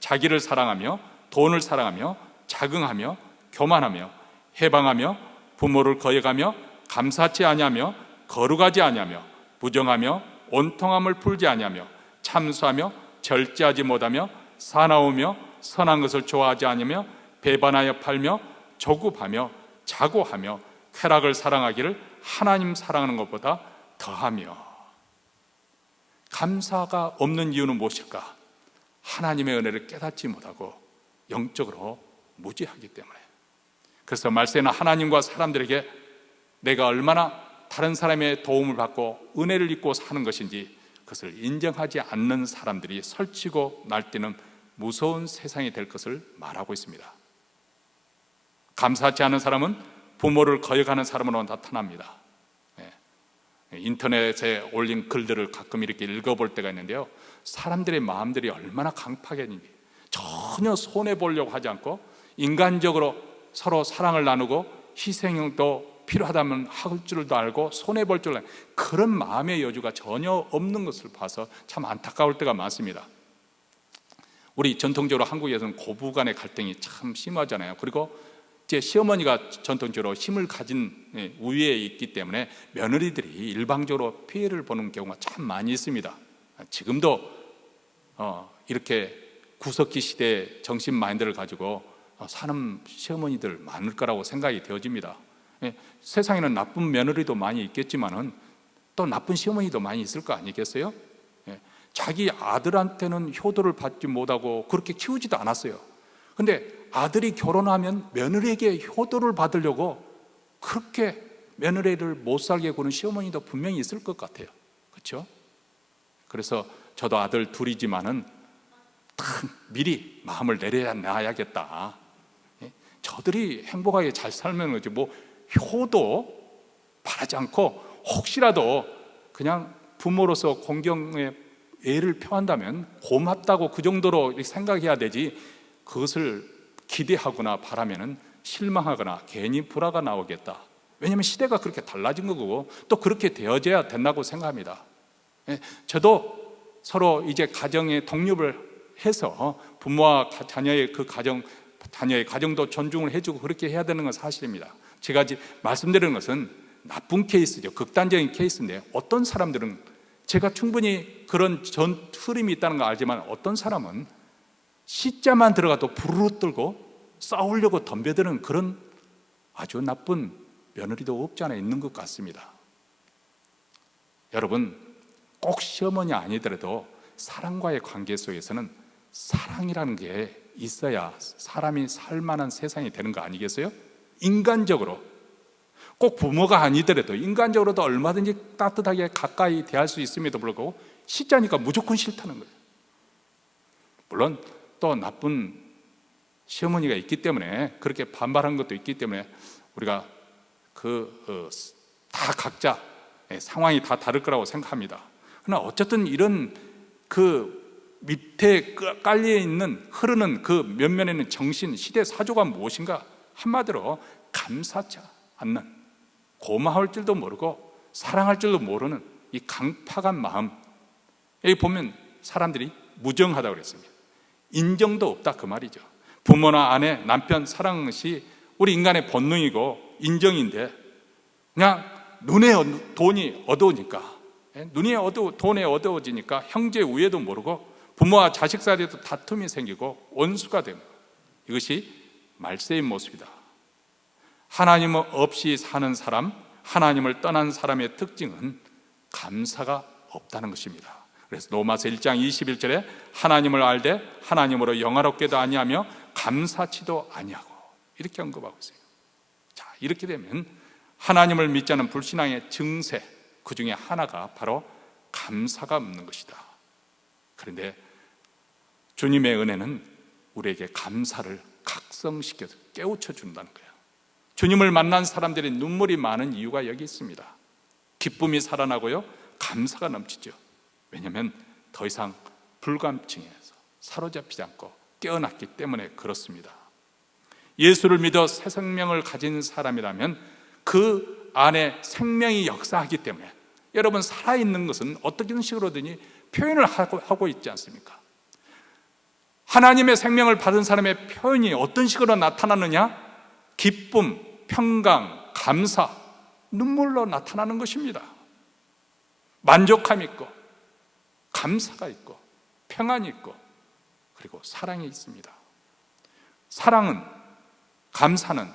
자기를 사랑하며 돈을 사랑하며 자긍하며 교만하며 해방하며 부모를 거역하며 감사치 아니하며 거룩하지 아니하며 부정하며 온통함을 풀지 아니하며 참수하며 절제하지 못하며 사나우며 선한 것을 좋아하지 않으며 배반하여 팔며 조급하며 자고하며 쾌락을 사랑하기를 하나님 사랑하는 것보다 더하며. 감사가 없는 이유는 무엇일까? 하나님의 은혜를 깨닫지 못하고 영적으로 무지하기 때문에. 그래서 말세는 하나님과 사람들에게 내가 얼마나 다른 사람의 도움을 받고 은혜를 입고 사는 것인지 그것을 인정하지 않는 사람들이 설치고 날뛰는 무서운 세상이 될 것을 말하고 있습니다. 감사하지 않은 사람은 부모를 거역하는 사람으로 나타납니다. 인터넷에 올린 글들을 가끔 이렇게 읽어볼 때가 있는데요, 사람들의 마음들이 얼마나 강팍했는지 전혀 손해보려고 하지 않고 인간적으로 서로 사랑을 나누고 희생도 필요하다면 할 줄도 알고 손해볼 줄 알고 그런 마음의 여주가 전혀 없는 것을 봐서 참 안타까울 때가 많습니다. 우리 전통적으로 한국에서는 고부 간의 갈등이 참 심하잖아요. 그리고 제 시어머니가 전통적으로 힘을 가진 우위에 있기 때문에 며느리들이 일방적으로 피해를 보는 경우가 참 많이 있습니다. 지금도 이렇게 구석기 시대의 정신 마인드를 가지고 사는 시어머니들 많을 거라고 생각이 되어집니다. 세상에는 나쁜 며느리도 많이 있겠지만은 또 나쁜 시어머니도 많이 있을 거 아니겠어요? 자기 아들한테는 효도를 받지 못하고 그렇게 키우지도 않았어요. 근데 아들이 결혼하면 며느리에게 효도를 받으려고 그렇게 며느리를 못 살게 구는 시어머니도 분명히 있을 것 같아요. 그렇죠? 그래서 저도 아들 둘이지만은 미리 마음을 내려놔야겠다. 저들이 행복하게 잘 살면 그렇지 뭐 효도 바라지 않고 혹시라도 그냥 부모로서 공경에 애를 표한다면 고맙다고 그 정도로 이렇게 생각해야 되지, 그것을 기대하거나 바라면 실망하거나 괜히 불화가 나오겠다. 왜냐하면 시대가 그렇게 달라진 거고 또 그렇게 되어져야 된다고 생각합니다. 저도 서로 이제 가정에 독립을 해서 부모와 자녀의 그 가정, 자녀의 가정도 존중을 해주고 그렇게 해야 되는 건 사실입니다. 제가 말씀드리는 것은 나쁜 케이스죠. 극단적인 케이스인데, 어떤 사람들은, 제가 충분히 그런 전 흐름이 있다는 거 알지만, 어떤 사람은 시자만 들어가도 부르르 떨고 싸우려고 덤벼드는 그런 아주 나쁜 며느리도 없지 않아 있는 것 같습니다. 여러분, 꼭 시어머니 아니더라도 사랑과의 관계 속에서는 사랑이라는 게 있어야 사람이 살만한 세상이 되는 거 아니겠어요? 인간적으로, 꼭 부모가 아니더라도 인간적으로도 얼마든지 따뜻하게 가까이 대할 수 있음에도 불구하고 시자니까 무조건 싫다는 거예요. 물론 또 나쁜 시어머니가 있기 때문에, 그렇게 반발한 것도 있기 때문에 우리가 다 각자 상황이 다 다를 거라고 생각합니다. 그러나 어쨌든 이런 밑에 깔려 있는 흐르는 그 면면에는 정신, 시대 사조가 무엇인가? 한마디로 감사치 않는, 고마울 줄도 모르고 사랑할 줄도 모르는 이 강팍한 마음. 여기 보면 사람들이 무정하다고 그랬습니다. 인정도 없다 그 말이죠. 부모나 아내, 남편 사랑하는 것이 우리 인간의 본능이고 인정인데, 그냥 눈에 돈이 어두우니까, 돈에 어두워지니까 형제 우애도 모르고 부모와 자식 사이에도 다툼이 생기고 원수가 됩니다. 이것이 말세의 모습이다. 하나님 없이 사는 사람, 하나님을 떠난 사람의 특징은 감사가 없다는 것입니다. 그래서 로마서 1장 21절에 하나님을 알되 하나님으로 영화롭게도 아니하며 감사치도 아니하고, 이렇게 언급하고 있어요. 자, 이렇게 되면 하나님을 믿지 않은 불신앙의 증세, 그 중에 하나가 바로 감사가 없는 것이다. 그런데 주님의 은혜는 우리에게 감사를 각성시켜서 깨우쳐 준다는 거예요. 주님을 만난 사람들이 눈물이 많은 이유가 여기 있습니다. 기쁨이 살아나고요, 감사가 넘치죠. 왜냐하면 더 이상 불감증에서 사로잡히지 않고 깨어났기 때문에 그렇습니다. 예수를 믿어 새 생명을 가진 사람이라면 그 안에 생명이 역사하기 때문에, 여러분, 살아있는 것은 어떤 식으로든지 표현을 하고 있지 않습니까? 하나님의 생명을 받은 사람의 표현이 어떤 식으로 나타나느냐? 기쁨, 평강, 감사, 눈물로 나타나는 것입니다. 만족함이 있고 감사가 있고 평안이 있고 그리고 사랑이 있습니다. 사랑은, 감사는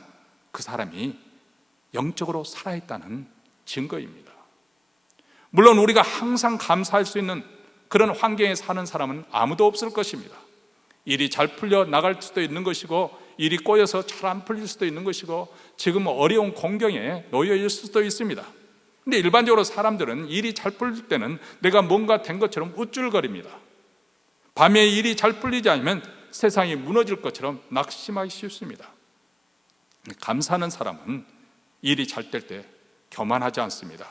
그 사람이 영적으로 살아있다는 증거입니다. 물론 우리가 항상 감사할 수 있는 그런 환경에 사는 사람은 아무도 없을 것입니다. 일이 잘 풀려 나갈 수도 있는 것이고, 일이 꼬여서 잘 안 풀릴 수도 있는 것이고, 지금 어려운 공경에 놓여 있을 수도 있습니다. 근데 일반적으로 사람들은 일이 잘 풀릴 때는 내가 뭔가 된 것처럼 우쭐거립니다. 밤에 일이 잘 풀리지 않으면 세상이 무너질 것처럼 낙심하기 쉽습니다. 감사하는 사람은 일이 잘 될 때 교만하지 않습니다.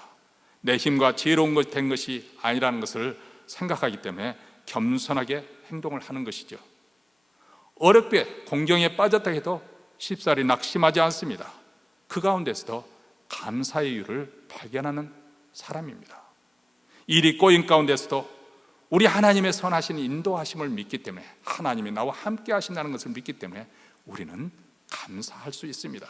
내 힘과 지혜로운 것 된 것이 아니라는 것을 생각하기 때문에 겸손하게 행동을 하는 것이죠. 어렵게 공경에 빠졌다 해도 쉽사리 낙심하지 않습니다. 그 가운데서도 감사의 이유를 발견하는 사람입니다. 일이 꼬인 가운데서도 우리 하나님의 선하신 인도하심을 믿기 때문에, 하나님이 나와 함께 하신다는 것을 믿기 때문에 우리는 감사할 수 있습니다.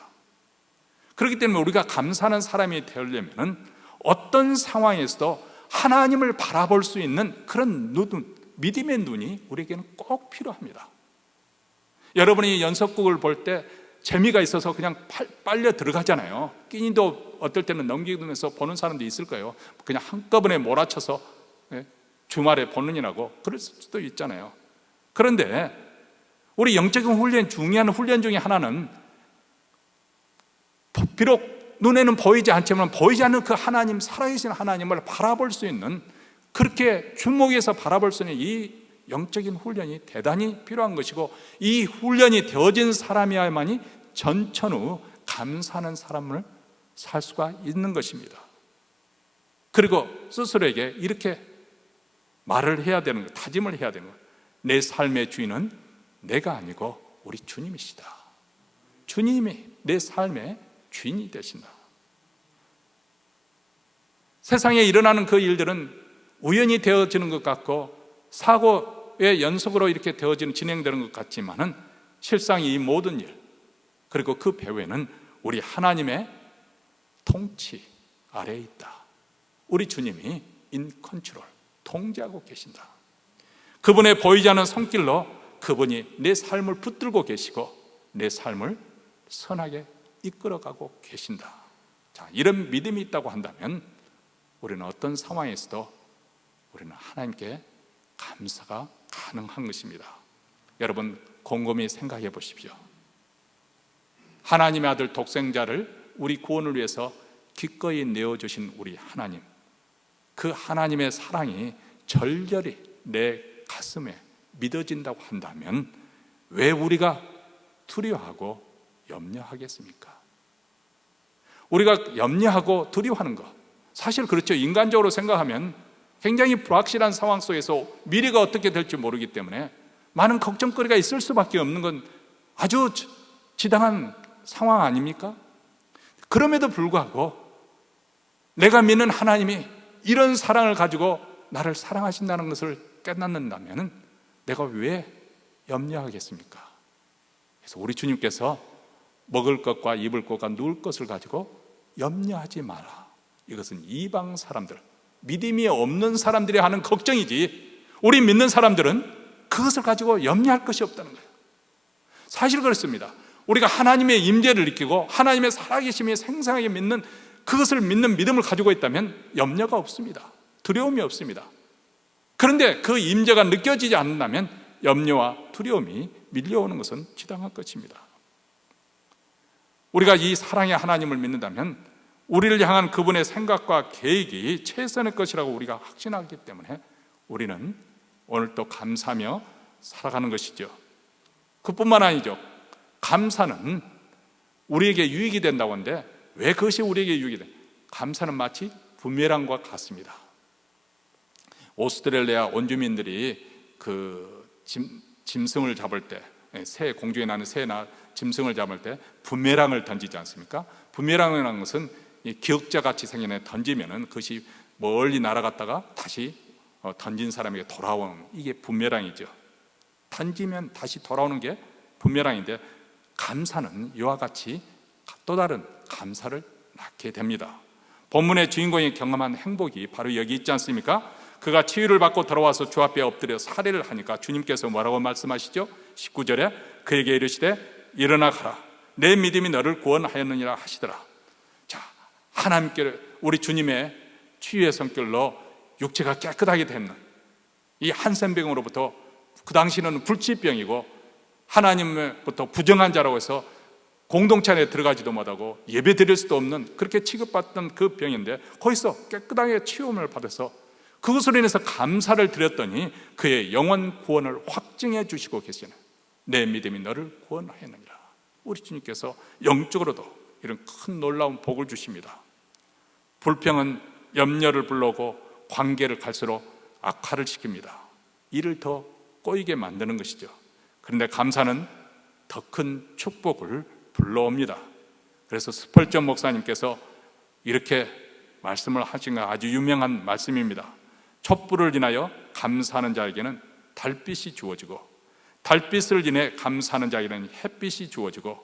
그렇기 때문에 우리가 감사하는 사람이 되려면 어떤 상황에서도 하나님을 바라볼 수 있는 그런 눈, 믿음의 눈이 우리에게는 꼭 필요합니다. 여러분이 연속극을 볼 때 재미가 있어서 그냥 빨려 들어가잖아요. 끼니도 어떨 때는 넘기면서 보는 사람도 있을 거예요. 그냥 한꺼번에 몰아쳐서 주말에 보느냐고 그럴 수도 있잖아요. 그런데 우리 영적인 훈련, 중요한 훈련 중에 하나는, 비록 눈에는 보이지 않지만 보이지 않는 그 하나님, 살아계신 하나님을 바라볼 수 있는, 그렇게 주목해서 바라볼 수 있는 이 영적인 훈련이 대단히 필요한 것이고, 이 훈련이 되어진 사람이야만이 전천후 감사하는 사람을 살 수가 있는 것입니다. 그리고 스스로에게 이렇게 말을 해야 되는 거, 다짐을 해야 되는 거. 내 삶의 주인은 내가 아니고 우리 주님이시다. 주님이 내 삶의 주인이 되신다. 세상에 일어나는 그 일들은 우연히 되어지는 것 같고 사고의 연속으로 이렇게 진행되는 것 같지만은 실상 이 모든 일, 그리고 그 배후에는 우리 하나님의 통치 아래에 있다. 우리 주님이 인 컨트롤, 통제하고 계신다. 그분의 보이지 않는 손길로 그분이 내 삶을 붙들고 계시고 내 삶을 선하게 이끌어가고 계신다. 자, 이런 믿음이 있다고 한다면 우리는 어떤 상황에서도 우리는 하나님께 감사가 가능한 것입니다. 여러분 곰곰이 생각해 보십시오. 하나님의 아들 독생자를 우리 구원을 위해서 기꺼이 내어주신 우리 하나님, 그 하나님의 사랑이 절절히 내 가슴에 믿어진다고 한다면 왜 우리가 두려워하고 염려하겠습니까? 우리가 염려하고 두려워하는 것, 사실 그렇죠. 인간적으로 생각하면 굉장히 불확실한 상황 속에서 미래가 어떻게 될지 모르기 때문에 많은 걱정거리가 있을 수밖에 없는 건 아주 지당한 상황 아닙니까? 그럼에도 불구하고 내가 믿는 하나님이 이런 사랑을 가지고 나를 사랑하신다는 것을 깨닫는다면 내가 왜 염려하겠습니까? 그래서 우리 주님께서 먹을 것과 입을 것과 누울 것을 가지고 염려하지 마라. 이것은 이방 사람들, 믿음이 없는 사람들이 하는 걱정이지 우리 믿는 사람들은 그것을 가지고 염려할 것이 없다는 거예요. 사실 그렇습니다. 우리가 하나님의 임재를 느끼고 하나님의 살아계심이 생생하게 믿는 그것을 믿는 믿음을 가지고 있다면 염려가 없습니다. 두려움이 없습니다. 그런데 그 임재가 느껴지지 않는다면 염려와 두려움이 밀려오는 것은 지당한 것입니다. 우리가 이 사랑의 하나님을 믿는다면 우리를 향한 그분의 생각과 계획이 최선의 것이라고 우리가 확신하기 때문에 우리는 오늘 또 감사하며 살아가는 것이죠. 그뿐만 아니죠. 감사는 우리에게 유익이 된다고 하는데 왜 그것이 우리에게 유익이 돼? 감사는 마치 부메랑과 같습니다. 오스트레일리아 원주민들이 그 짐승을 잡을 때, 공중에 나는 새나 짐승을 잡을 때 부메랑을 던지지 않습니까? 부메랑이라는 것은 기역자 같이 생긴 애 던지면은 그것이 멀리 날아갔다가 다시 던진 사람에게 돌아오는, 이게 부메랑이죠. 던지면 다시 돌아오는 게 부메랑인데 감사는 이와 같이 또 다른 감사를 낳게 됩니다. 본문의 주인공이 경험한 행복이 바로 여기 있지 않습니까? 그가 치유를 받고 돌아와서 주 앞에 엎드려 살해를 하니까 주님께서 뭐라고 말씀하시죠? 19절에 그에게 이르시되 일어나 가라, 내 믿음이 너를 구원하였느니라 하시더라. 자, 하나님께 우리 주님의 치유의 손길로 육체가 깨끗하게 되는 이 한센병으로부터, 그 당시는 불치병이고 하나님부터 부정한 자라고 해서 공동체 안에 들어가지도 못하고 예배 드릴 수도 없는 그렇게 취급받던 그 병인데 거기서 깨끗하게 치유를 받아서 그것으로 인해서 감사를 드렸더니 그의 영원 구원을 확증해 주시고 계시는, 내 믿음이 너를 구원하였느니라. 우리 주님께서 영적으로도 이런 큰 놀라운 복을 주십니다. 불평은 염려를 불러오고 관계를 갈수록 악화를 시킵니다. 이를 더 꼬이게 만드는 것이죠. 그런데 감사는 더 큰 축복을 불러옵니다. 그래서 스펄전 목사님께서 이렇게 말씀을 하신 거 아주 유명한 말씀입니다. 촛불을 인하여 감사하는 자에게는 달빛이 주어지고 달빛을 인해 감사하는 자에게는 햇빛이 주어지고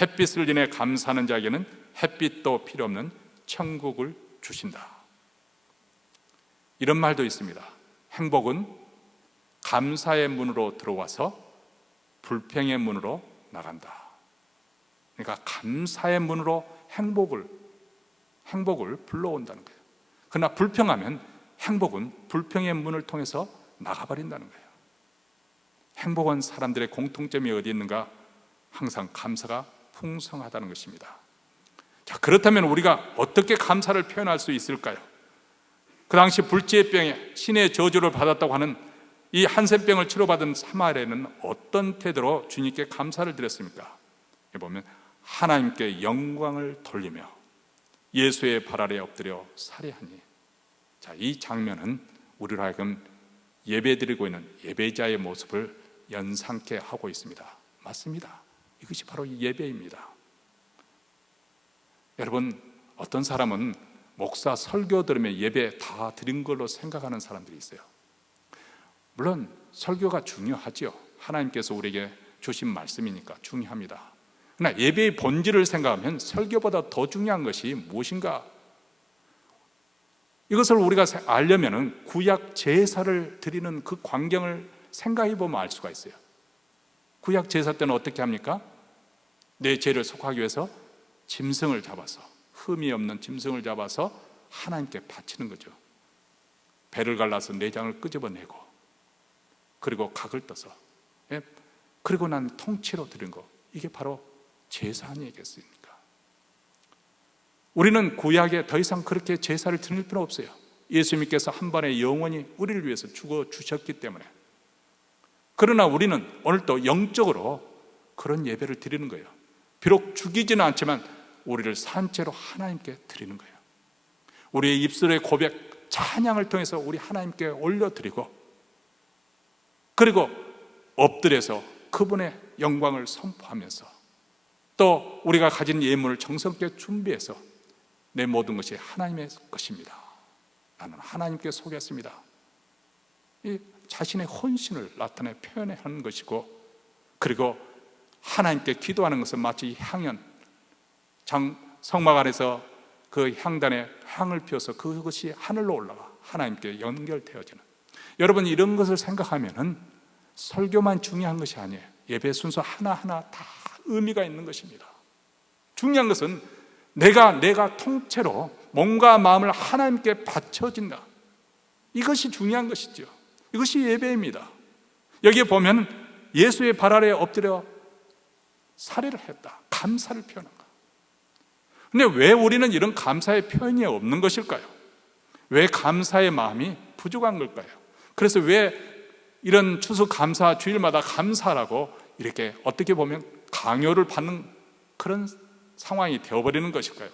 햇빛을 인해 감사하는 자에게는 햇빛도 필요 없는 천국을 주신다. 이런 말도 있습니다. 행복은 감사의 문으로 들어와서 불평의 문으로 나간다. 그러니까 감사의 문으로 행복을 불러온다는 거예요. 그러나 불평하면 행복은 불평의 문을 통해서 나가버린다는 거예요. 행복한 사람들의 공통점이 어디 있는가? 항상 감사가 풍성하다는 것입니다. 자, 그렇다면 우리가 어떻게 감사를 표현할 수 있을까요? 그 당시 불치병에 신의 저주를 받았다고 하는 이 한센병을 치료받은 사마리아는 어떤 태도로 주님께 감사를 드렸습니까? 보면 하나님께 영광을 돌리며 예수의 발 아래 엎드려 살해하니. 자, 이 장면은 우리로 하여금 예배드리고 있는 예배자의 모습을 연상케 하고 있습니다. 맞습니다. 이것이 바로 예배입니다. 여러분, 어떤 사람은 목사 설교 들으면 예배 다 드린 걸로 생각하는 사람들이 있어요. 물론 설교가 중요하죠. 하나님께서 우리에게 주신 말씀이니까 중요합니다. 그러나 예배의 본질을 생각하면 설교보다 더 중요한 것이 무엇인가? 이것을 우리가 알려면 구약 제사를 드리는 그 광경을 생각해 보면 알 수가 있어요. 구약 제사 때는 어떻게 합니까? 내 죄를 속하기 위해서 짐승을 잡아서, 흠이 없는 짐승을 잡아서 하나님께 바치는 거죠. 배를 갈라서 내장을 끄집어내고, 그리고 각을 떠서, 그리고 난 통째로 드린 거, 이게 바로 제사 아니겠습니까? 우리는 구약에 더 이상 그렇게 제사를 드릴 필요 없어요. 예수님께서 한 번에 영원히 우리를 위해서 죽어 주셨기 때문에. 그러나 우리는 오늘 또 영적으로 그런 예배를 드리는 거예요. 비록 죽이지는 않지만 우리를 산채로 하나님께 드리는 거예요. 우리의 입술의 고백, 찬양을 통해서 우리 하나님께 올려드리고, 그리고 엎드려서 그분의 영광을 선포하면서, 또 우리가 가진 예물을 정성껏 준비해서 내 모든 것이 하나님의 것입니다, 나는 하나님께 속였습니다, 이 자신의 헌신을 나타내 표현하는 것이고, 그리고 하나님께 기도하는 것은 마치 향연, 성막 안에서 그 향단에 향을 피워서 그것이 하늘로 올라가 하나님께 연결되어지는, 여러분, 이런 것을 생각하면 설교만 중요한 것이 아니에요. 예배 순서 하나하나 다 의미가 있는 것입니다. 중요한 것은 내가 통째로 몸과 마음을 하나님께 바쳐진다, 이것이 중요한 것이죠. 이것이 예배입니다. 여기에 보면 예수의 발 아래에 엎드려 살해를 했다, 감사를 표현한 것. 그런데 왜 우리는 이런 감사의 표현이 없는 것일까요? 왜 감사의 마음이 부족한 걸까요? 그래서 왜 이런 추수감사 주일마다 감사라고 이렇게 어떻게 보면 강요를 받는 그런 상황이 되어버리는 것일까요?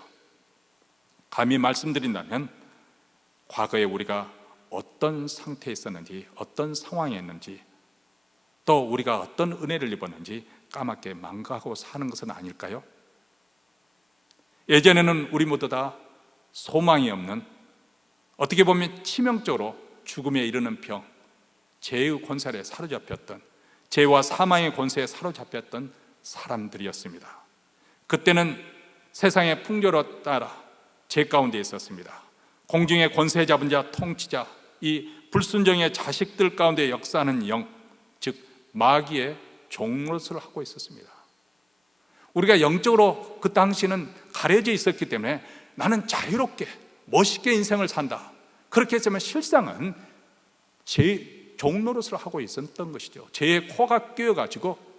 감히 말씀드린다면 과거에 우리가 어떤 상태에 있었는지, 어떤 상황에 있는지, 또 우리가 어떤 은혜를 입었는지 까맣게 망각하고 사는 것은 아닐까요? 예전에는 우리 모두 다 소망이 없는, 어떻게 보면 치명적으로 죽음에 이르는 병, 죄의 권세에 사로잡혔던, 죄와 사망의 권세에 사로잡혔던 사람들이었습니다. 그때는 세상의 풍조로 따라 죄 가운데 있었습니다. 공중의 권세 잡은 자, 통치자, 이 불순종의 자식들 가운데 역사하는 영, 즉 마귀의 종노릇을 하고 있었습니다. 우리가 영적으로 그 당시는 가려져 있었기 때문에 나는 자유롭게 멋있게 인생을 산다, 그렇게 했으면 실상은 제 종노릇을 하고 있었던 것이죠. 죄의 코가 끼어가지고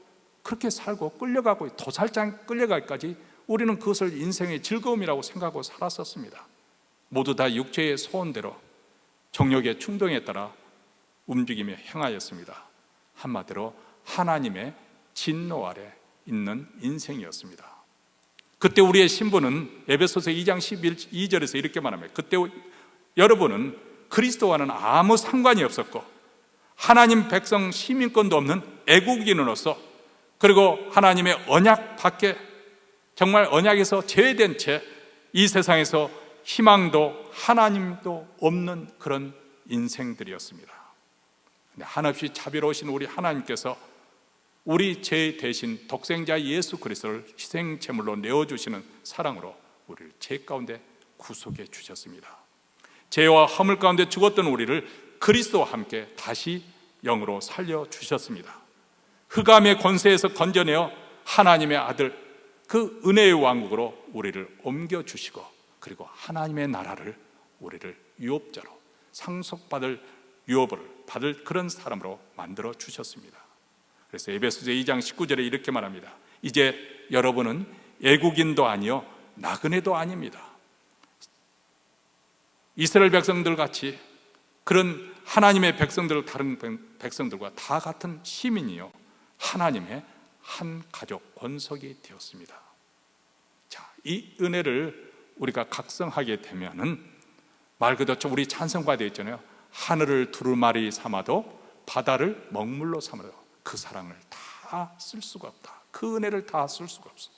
그렇게 살고 끌려가고, 도살장 끌려가기까지 우리는 그것을 인생의 즐거움이라고 생각하고 살았었습니다. 모두 다 육체의 소원대로 정욕의 충동에 따라 움직이며 행하였습니다. 한마디로 하나님의 진노 아래 있는 인생이었습니다. 그때 우리의 신분은 에베소서 2장 12절에서 이렇게 말합니다. 그때 여러분은 그리스도와는 아무 상관이 없었고 하나님 백성 시민권도 없는 애국인으로서, 그리고 하나님의 언약 밖에, 정말 언약에서 제외된 채 이 세상에서 희망도 하나님도 없는 그런 인생들이었습니다. 근데 한없이 자비로우신 우리 하나님께서 우리 죄 대신 독생자 예수 그리스도를 희생제물로 내어주시는 사랑으로 우리를 죄 가운데 구속해 주셨습니다. 죄와 허물 가운데 죽었던 우리를 그리스도와 함께 다시 영으로 살려주셨습니다. 흑암의 권세에서 건져내어 하나님의 아들, 그 은혜의 왕국으로 우리를 옮겨주시고, 그리고 하나님의 나라를, 우리를 유업자로, 상속받을 유업을 받을 그런 사람으로 만들어 주셨습니다. 그래서 에베소서 2장 19절에 이렇게 말합니다. 이제 여러분은 애국인도 아니요 나그네도 아닙니다. 이스라엘 백성들 같이 그런 하나님의 백성들, 다른 백성들과 다 같은 시민이요 하나님의 한 가족 권속이 되었습니다. 자, 이 은혜를 우리가 각성하게 되면은 말 그대로 우리 찬송가 되어 있잖아요. 하늘을 두루마리 삼아도 바다를 먹물로 삼아도 그 사랑을 다 쓸 수가 없다. 그 은혜를 다 쓸 수가 없어.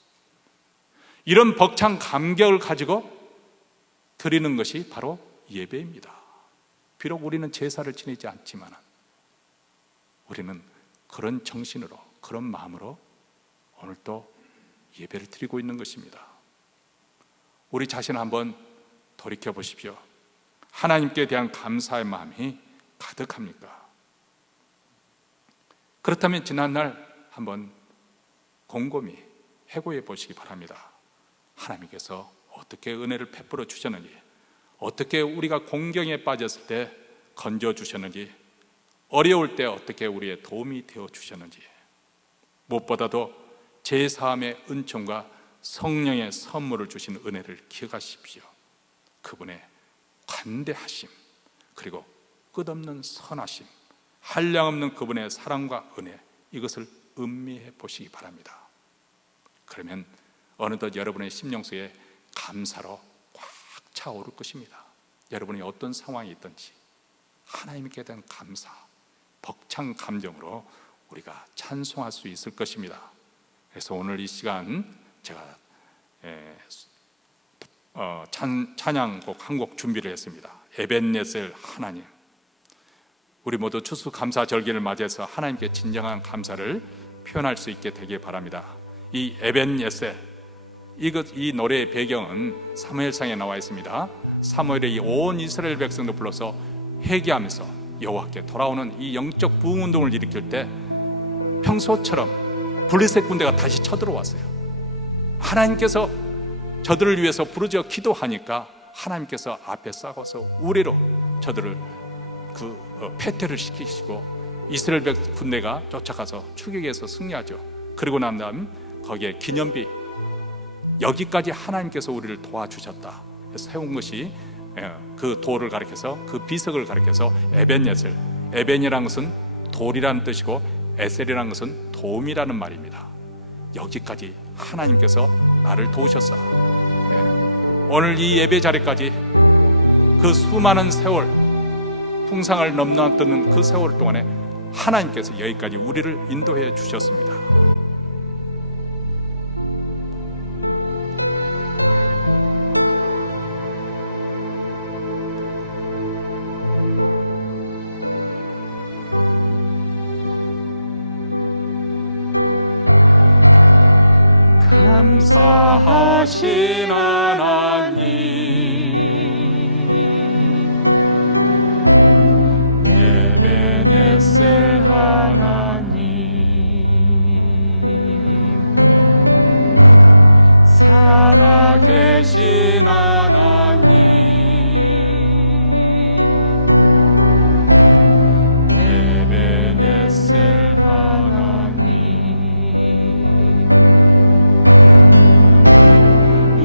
이런 벅찬 감격을 가지고 드리는 것이 바로 예배입니다. 비록 우리는 제사를 지내지 않지만 우리는 그런 정신으로, 그런 마음으로 오늘 또 예배를 드리고 있는 것입니다. 우리 자신을 한번 돌이켜 보십시오. 하나님께 대한 감사의 마음이 가득합니까? 그렇다면 지난날 한번 곰곰이 해고해 보시기 바랍니다. 하나님께서 어떻게 은혜를 베풀어 주셨는지, 어떻게 우리가 공경에 빠졌을 때 건져 주셨는지, 어려울 때 어떻게 우리의 도움이 되어 주셨는지, 무엇보다도 제사함의 은총과 성령의 선물을 주신 은혜를 기억하십시오. 그분의 관대하심, 그리고 끝없는 선하심, 한량없는 그분의 사랑과 은혜, 이것을 음미해 보시기 바랍니다. 그러면 어느덧 여러분의 심령 속에 감사로 꽉 차오를 것입니다. 여러분이 어떤 상황이 있든지 하나님께 대한 감사, 벅찬 감정으로 우리가 찬송할 수 있을 것입니다. 그래서 오늘 이 시간 제가 찬양곡 한 곡 준비를 했습니다. 에벤네셀 하나님. 우리 모두 추수감사절기를 맞이해서 하나님께 진정한 감사를 표현할 수 있게 되길 바랍니다. 이 에벤예셀, 이 노래의 배경은 사무엘상에 나와 있습니다. 사무엘이 온 이스라엘 백성도 불러서 회개하면서 여호와께 돌아오는 이 영적 부흥운동을 일으킬 때 평소처럼 블레셋 군대가 다시 쳐들어왔어요. 하나님께서 저들을 위해서 부르짖어 기도하니까 하나님께서 앞에 싸워서 우리로 저들을 패퇴를 시키시고 이스라엘 군대가 쫓아가서 추격해서 승리하죠. 그리고 난 다음 거기에 기념비, 여기까지 하나님께서 우리를 도와주셨다 세운 것이 그 돌을 가리켜서, 그 비석을 가리켜서 에벤예셀, 에벤이라는 것은 돌이라는 뜻이고 에셀이라는 것은 도움이라는 말입니다. 여기까지 하나님께서 나를 도우셨어. 오늘 이 예배 자리까지 그 수많은 세월, 풍상을 넘나드는 그 세월 동안에 하나님께서 여기까지 우리를 인도해 주셨습니다. 감사하신 하나님, 에벤네셀 하나님, 살아계신 하나님, 에벤네셀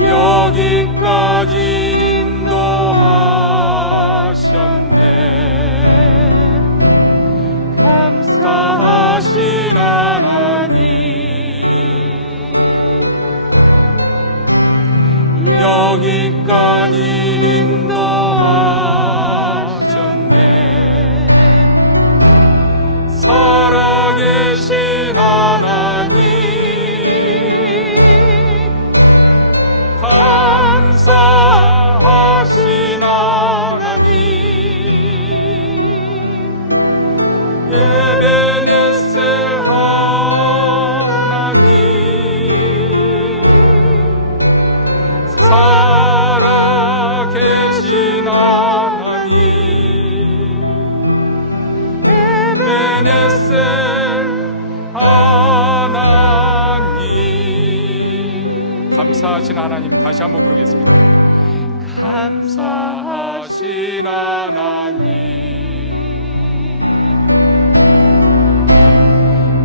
여기까지 인도하셨네. 감사하신 하나님, 여기까지 인도하셨네. 살아계신 하나님, 감사하신 하나님, 에벤네셀 하나님, 살아계신 하나님, 에벤네셀 하나님. 감사하신 하나님, 다시 한번 부르겠습니다. 감사하신 하나님,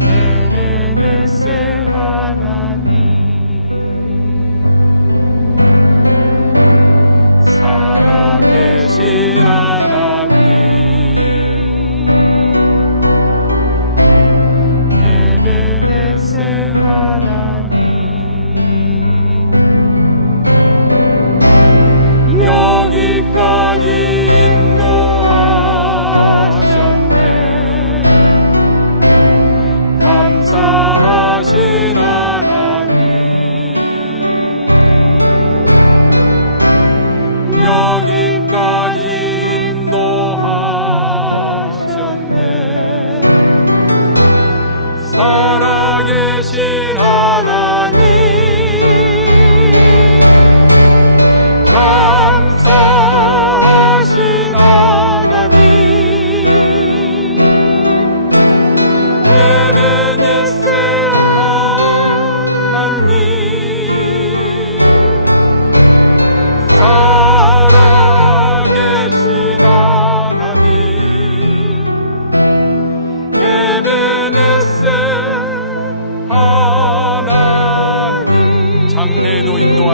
에벤네셀 하나님, 살아계신 하나님, 에벤네셀 하나님, 여기까지 인도하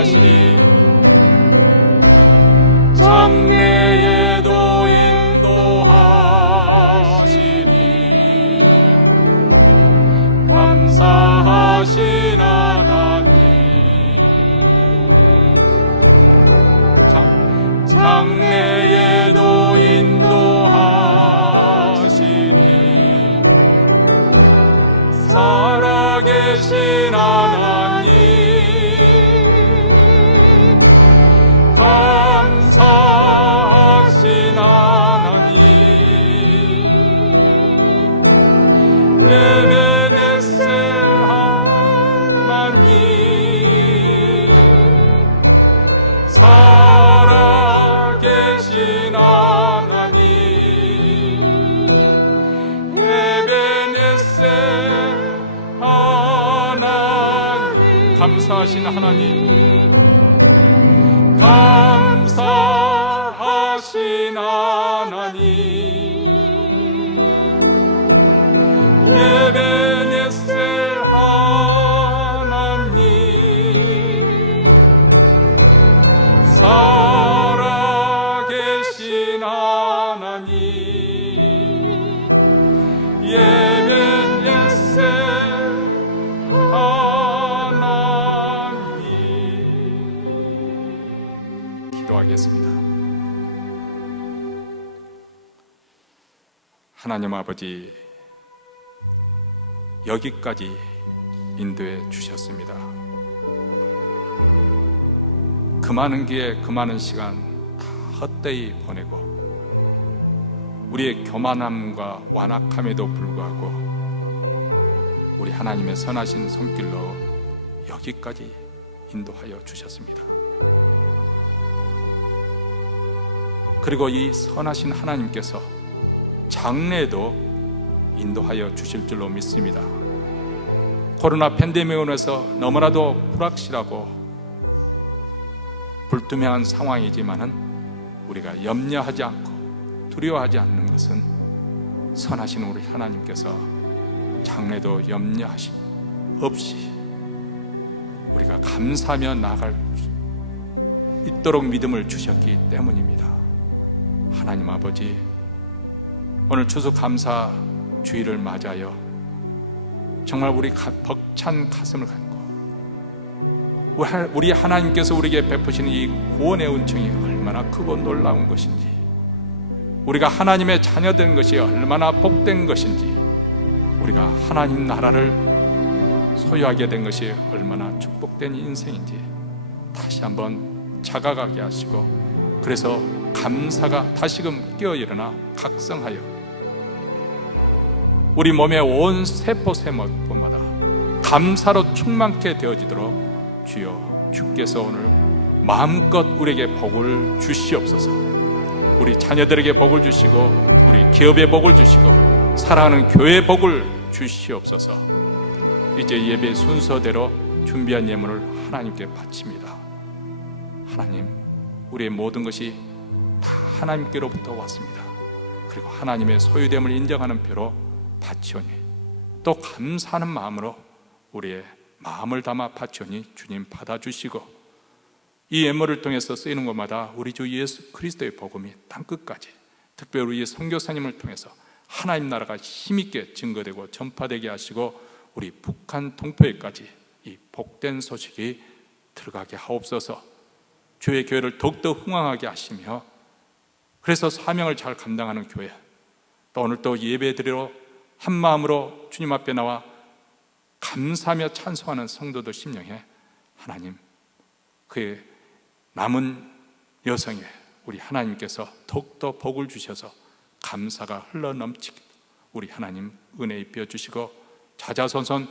인도하시리. 장래에도 인도하시리. 감사하신 하나님, 장래에도 인도하시리. 살아계신 하나님, 감사하신 하나님, 에베네셀 하나님, 살아계신 하나님, 에베네셀 하나님, 감사하신 하나님, 감사하신 하나님, 에베네셀 하나님, 살아계신 하나님, 에베네셀 하나님. 기도하겠습니다. 하나님 아버지, 여기까지 인도해 주셨습니다. 그 많은 기회, 그 많은 시간 다 헛되이 보내고 우리의 교만함과 완악함에도 불구하고 우리 하나님의 선하신 손길로 여기까지 인도하여 주셨습니다. 그리고 이 선하신 하나님께서 장래에도 인도하여 주실 줄로 믿습니다. 코로나 팬데믹으로 인해서 너무나도 불확실하고 불투명한 상황이지만은 우리가 염려하지 않고 두려워하지 않는 것은 선하신 우리 하나님께서 장래도 염려하시 없이 우리가 감사하며 나아갈 수 있도록 믿음을 주셨기 때문입니다. 하나님 아버지, 오늘 추수감사 주일을 맞아요 정말 우리 벅찬 가슴을 갖고 우리 하나님께서 우리에게 베푸시는 이 구원의 은총이 얼마나 크고 놀라운 것인지, 우리가 하나님의 자녀된 것이 얼마나 복된 것인지, 우리가 하나님 나라를 소유하게 된 것이 얼마나 축복된 인생인지 다시 한번 자각하게 하시고, 그래서 감사가 다시금 깨어일어나 각성하여 우리 몸의 온 세포 세포마다 감사로 충만케 되어지도록 주여, 주께서 오늘 마음껏 우리에게 복을 주시옵소서. 우리 자녀들에게 복을 주시고 우리 기업에 복을 주시고 사랑하는 교회에 복을 주시옵소서. 이제 예배 순서대로 준비한 예물을 하나님께 바칩니다. 하나님, 우리의 모든 것이 다 하나님께로부터 왔습니다. 그리고 하나님의 소유됨을 인정하는 표로 바치오니, 또 감사하는 마음으로 우리의 마음을 담아 바치오니 주님 받아주시고, 이 예물을 통해서 쓰이는 것마다 우리 주 예수 그리스도의 복음이 땅끝까지, 특별히 우리 선교사님을 통해서 하나님 나라가 힘있게 증거되고 전파되게 하시고 우리 북한 동포에까지 이 복된 소식이 들어가게 하옵소서. 주의 교회를 더욱더 흥왕하게 하시며, 그래서 사명을 잘 감당하는 교회, 또 오늘 또 예배드리러 한 마음으로 주님 앞에 나와 감사하며 찬송하는 성도들 심령에 하나님, 그의 남은 여성에 우리 하나님께서 더욱더 복을 주셔서 감사가 흘러넘치게 우리 하나님 은혜 입혀 주시고, 자자손손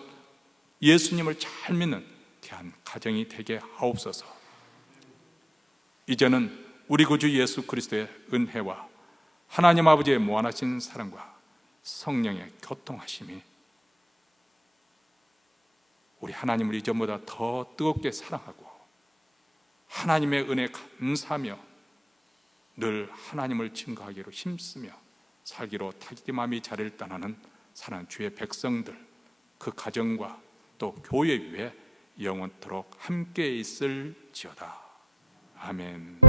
예수님을 잘 믿는 귀한 가정이 되게 하옵소서. 이제는 우리 구주 예수 그리스도의 은혜와 하나님 아버지의 무한하신 사랑과 성령의 교통하심이 우리 하나님을 이전보다 더 뜨겁게 사랑하고 하나님의 은혜에 감사하며 늘 하나님을 증거하기로 힘쓰며 살기로 타깃마음이 자리를 떠나는 사랑하는 주의 백성들, 그 가정과 또 교회 위에 영원토록 함께 있을지어다. 아멘.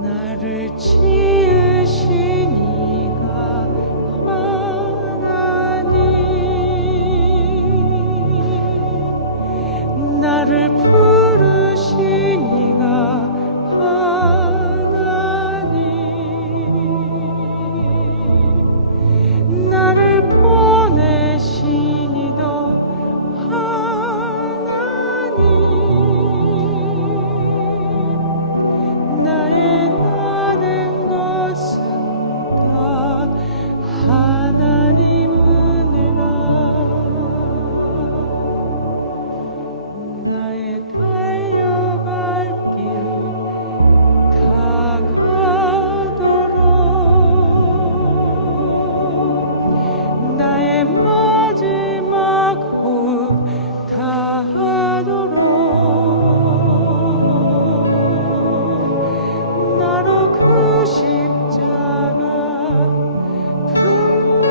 나를 지으신 이가 하나님, 나를 부르신 이가 하나님, 나를 보내신 이도 하나님, 나의 나된 것은 다 하나님 은혜라. 나의 달려갈 길 다가도록, 나의 마지막 호흡 다하도록, 나로 그 십자가 품게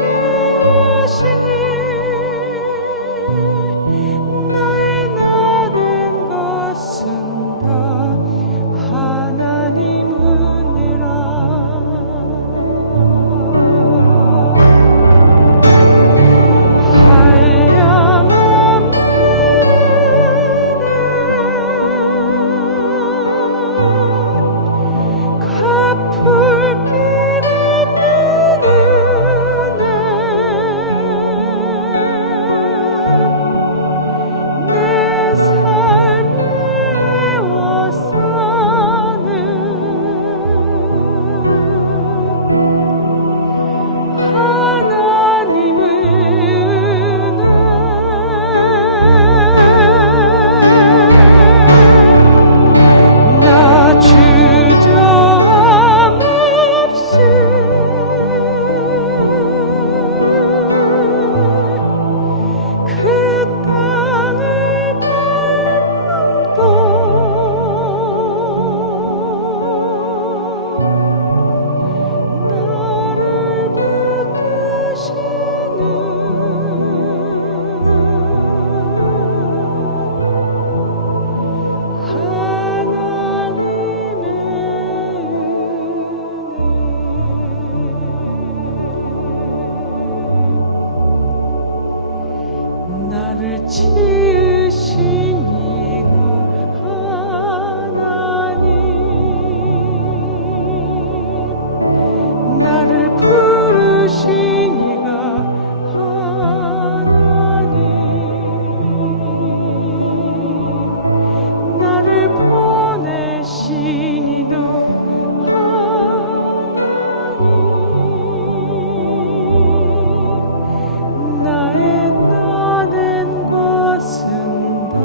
하시니, 나의 나된 것은 다 하나님 은혜라. 한량한 은혜, 갚을 길 없는 은혜, 내 삶을 애워싸는 하나님의 은혜, 나 주저함 없이 그 땅을 밟아도 나를 붙드시는 하나님의 은혜, 나를 지으신 이가 하나님, 나를 부르신 이가 하나님, 나를 보내신 이도 하나님, 나의 나된 것은 다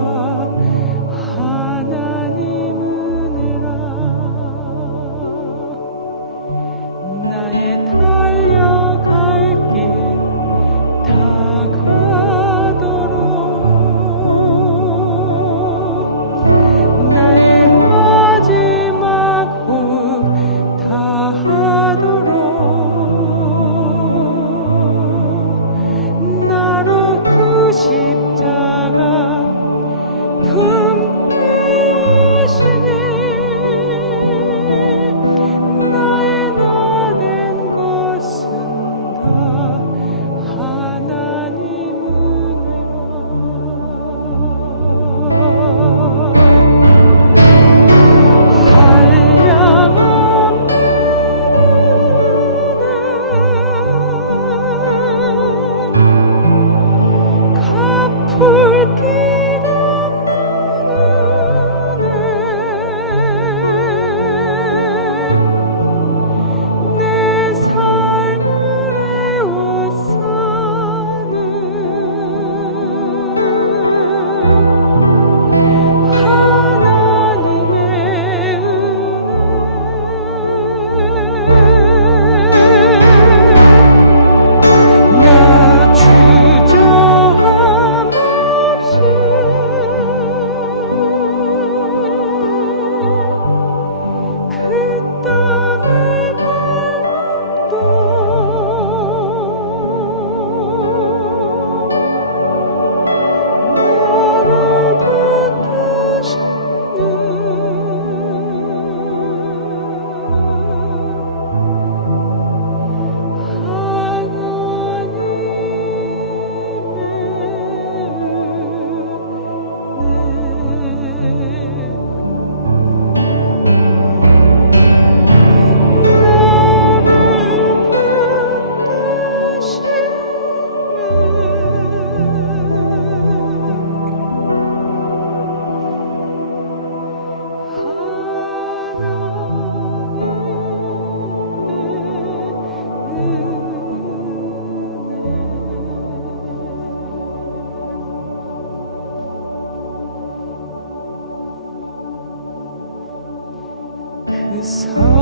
그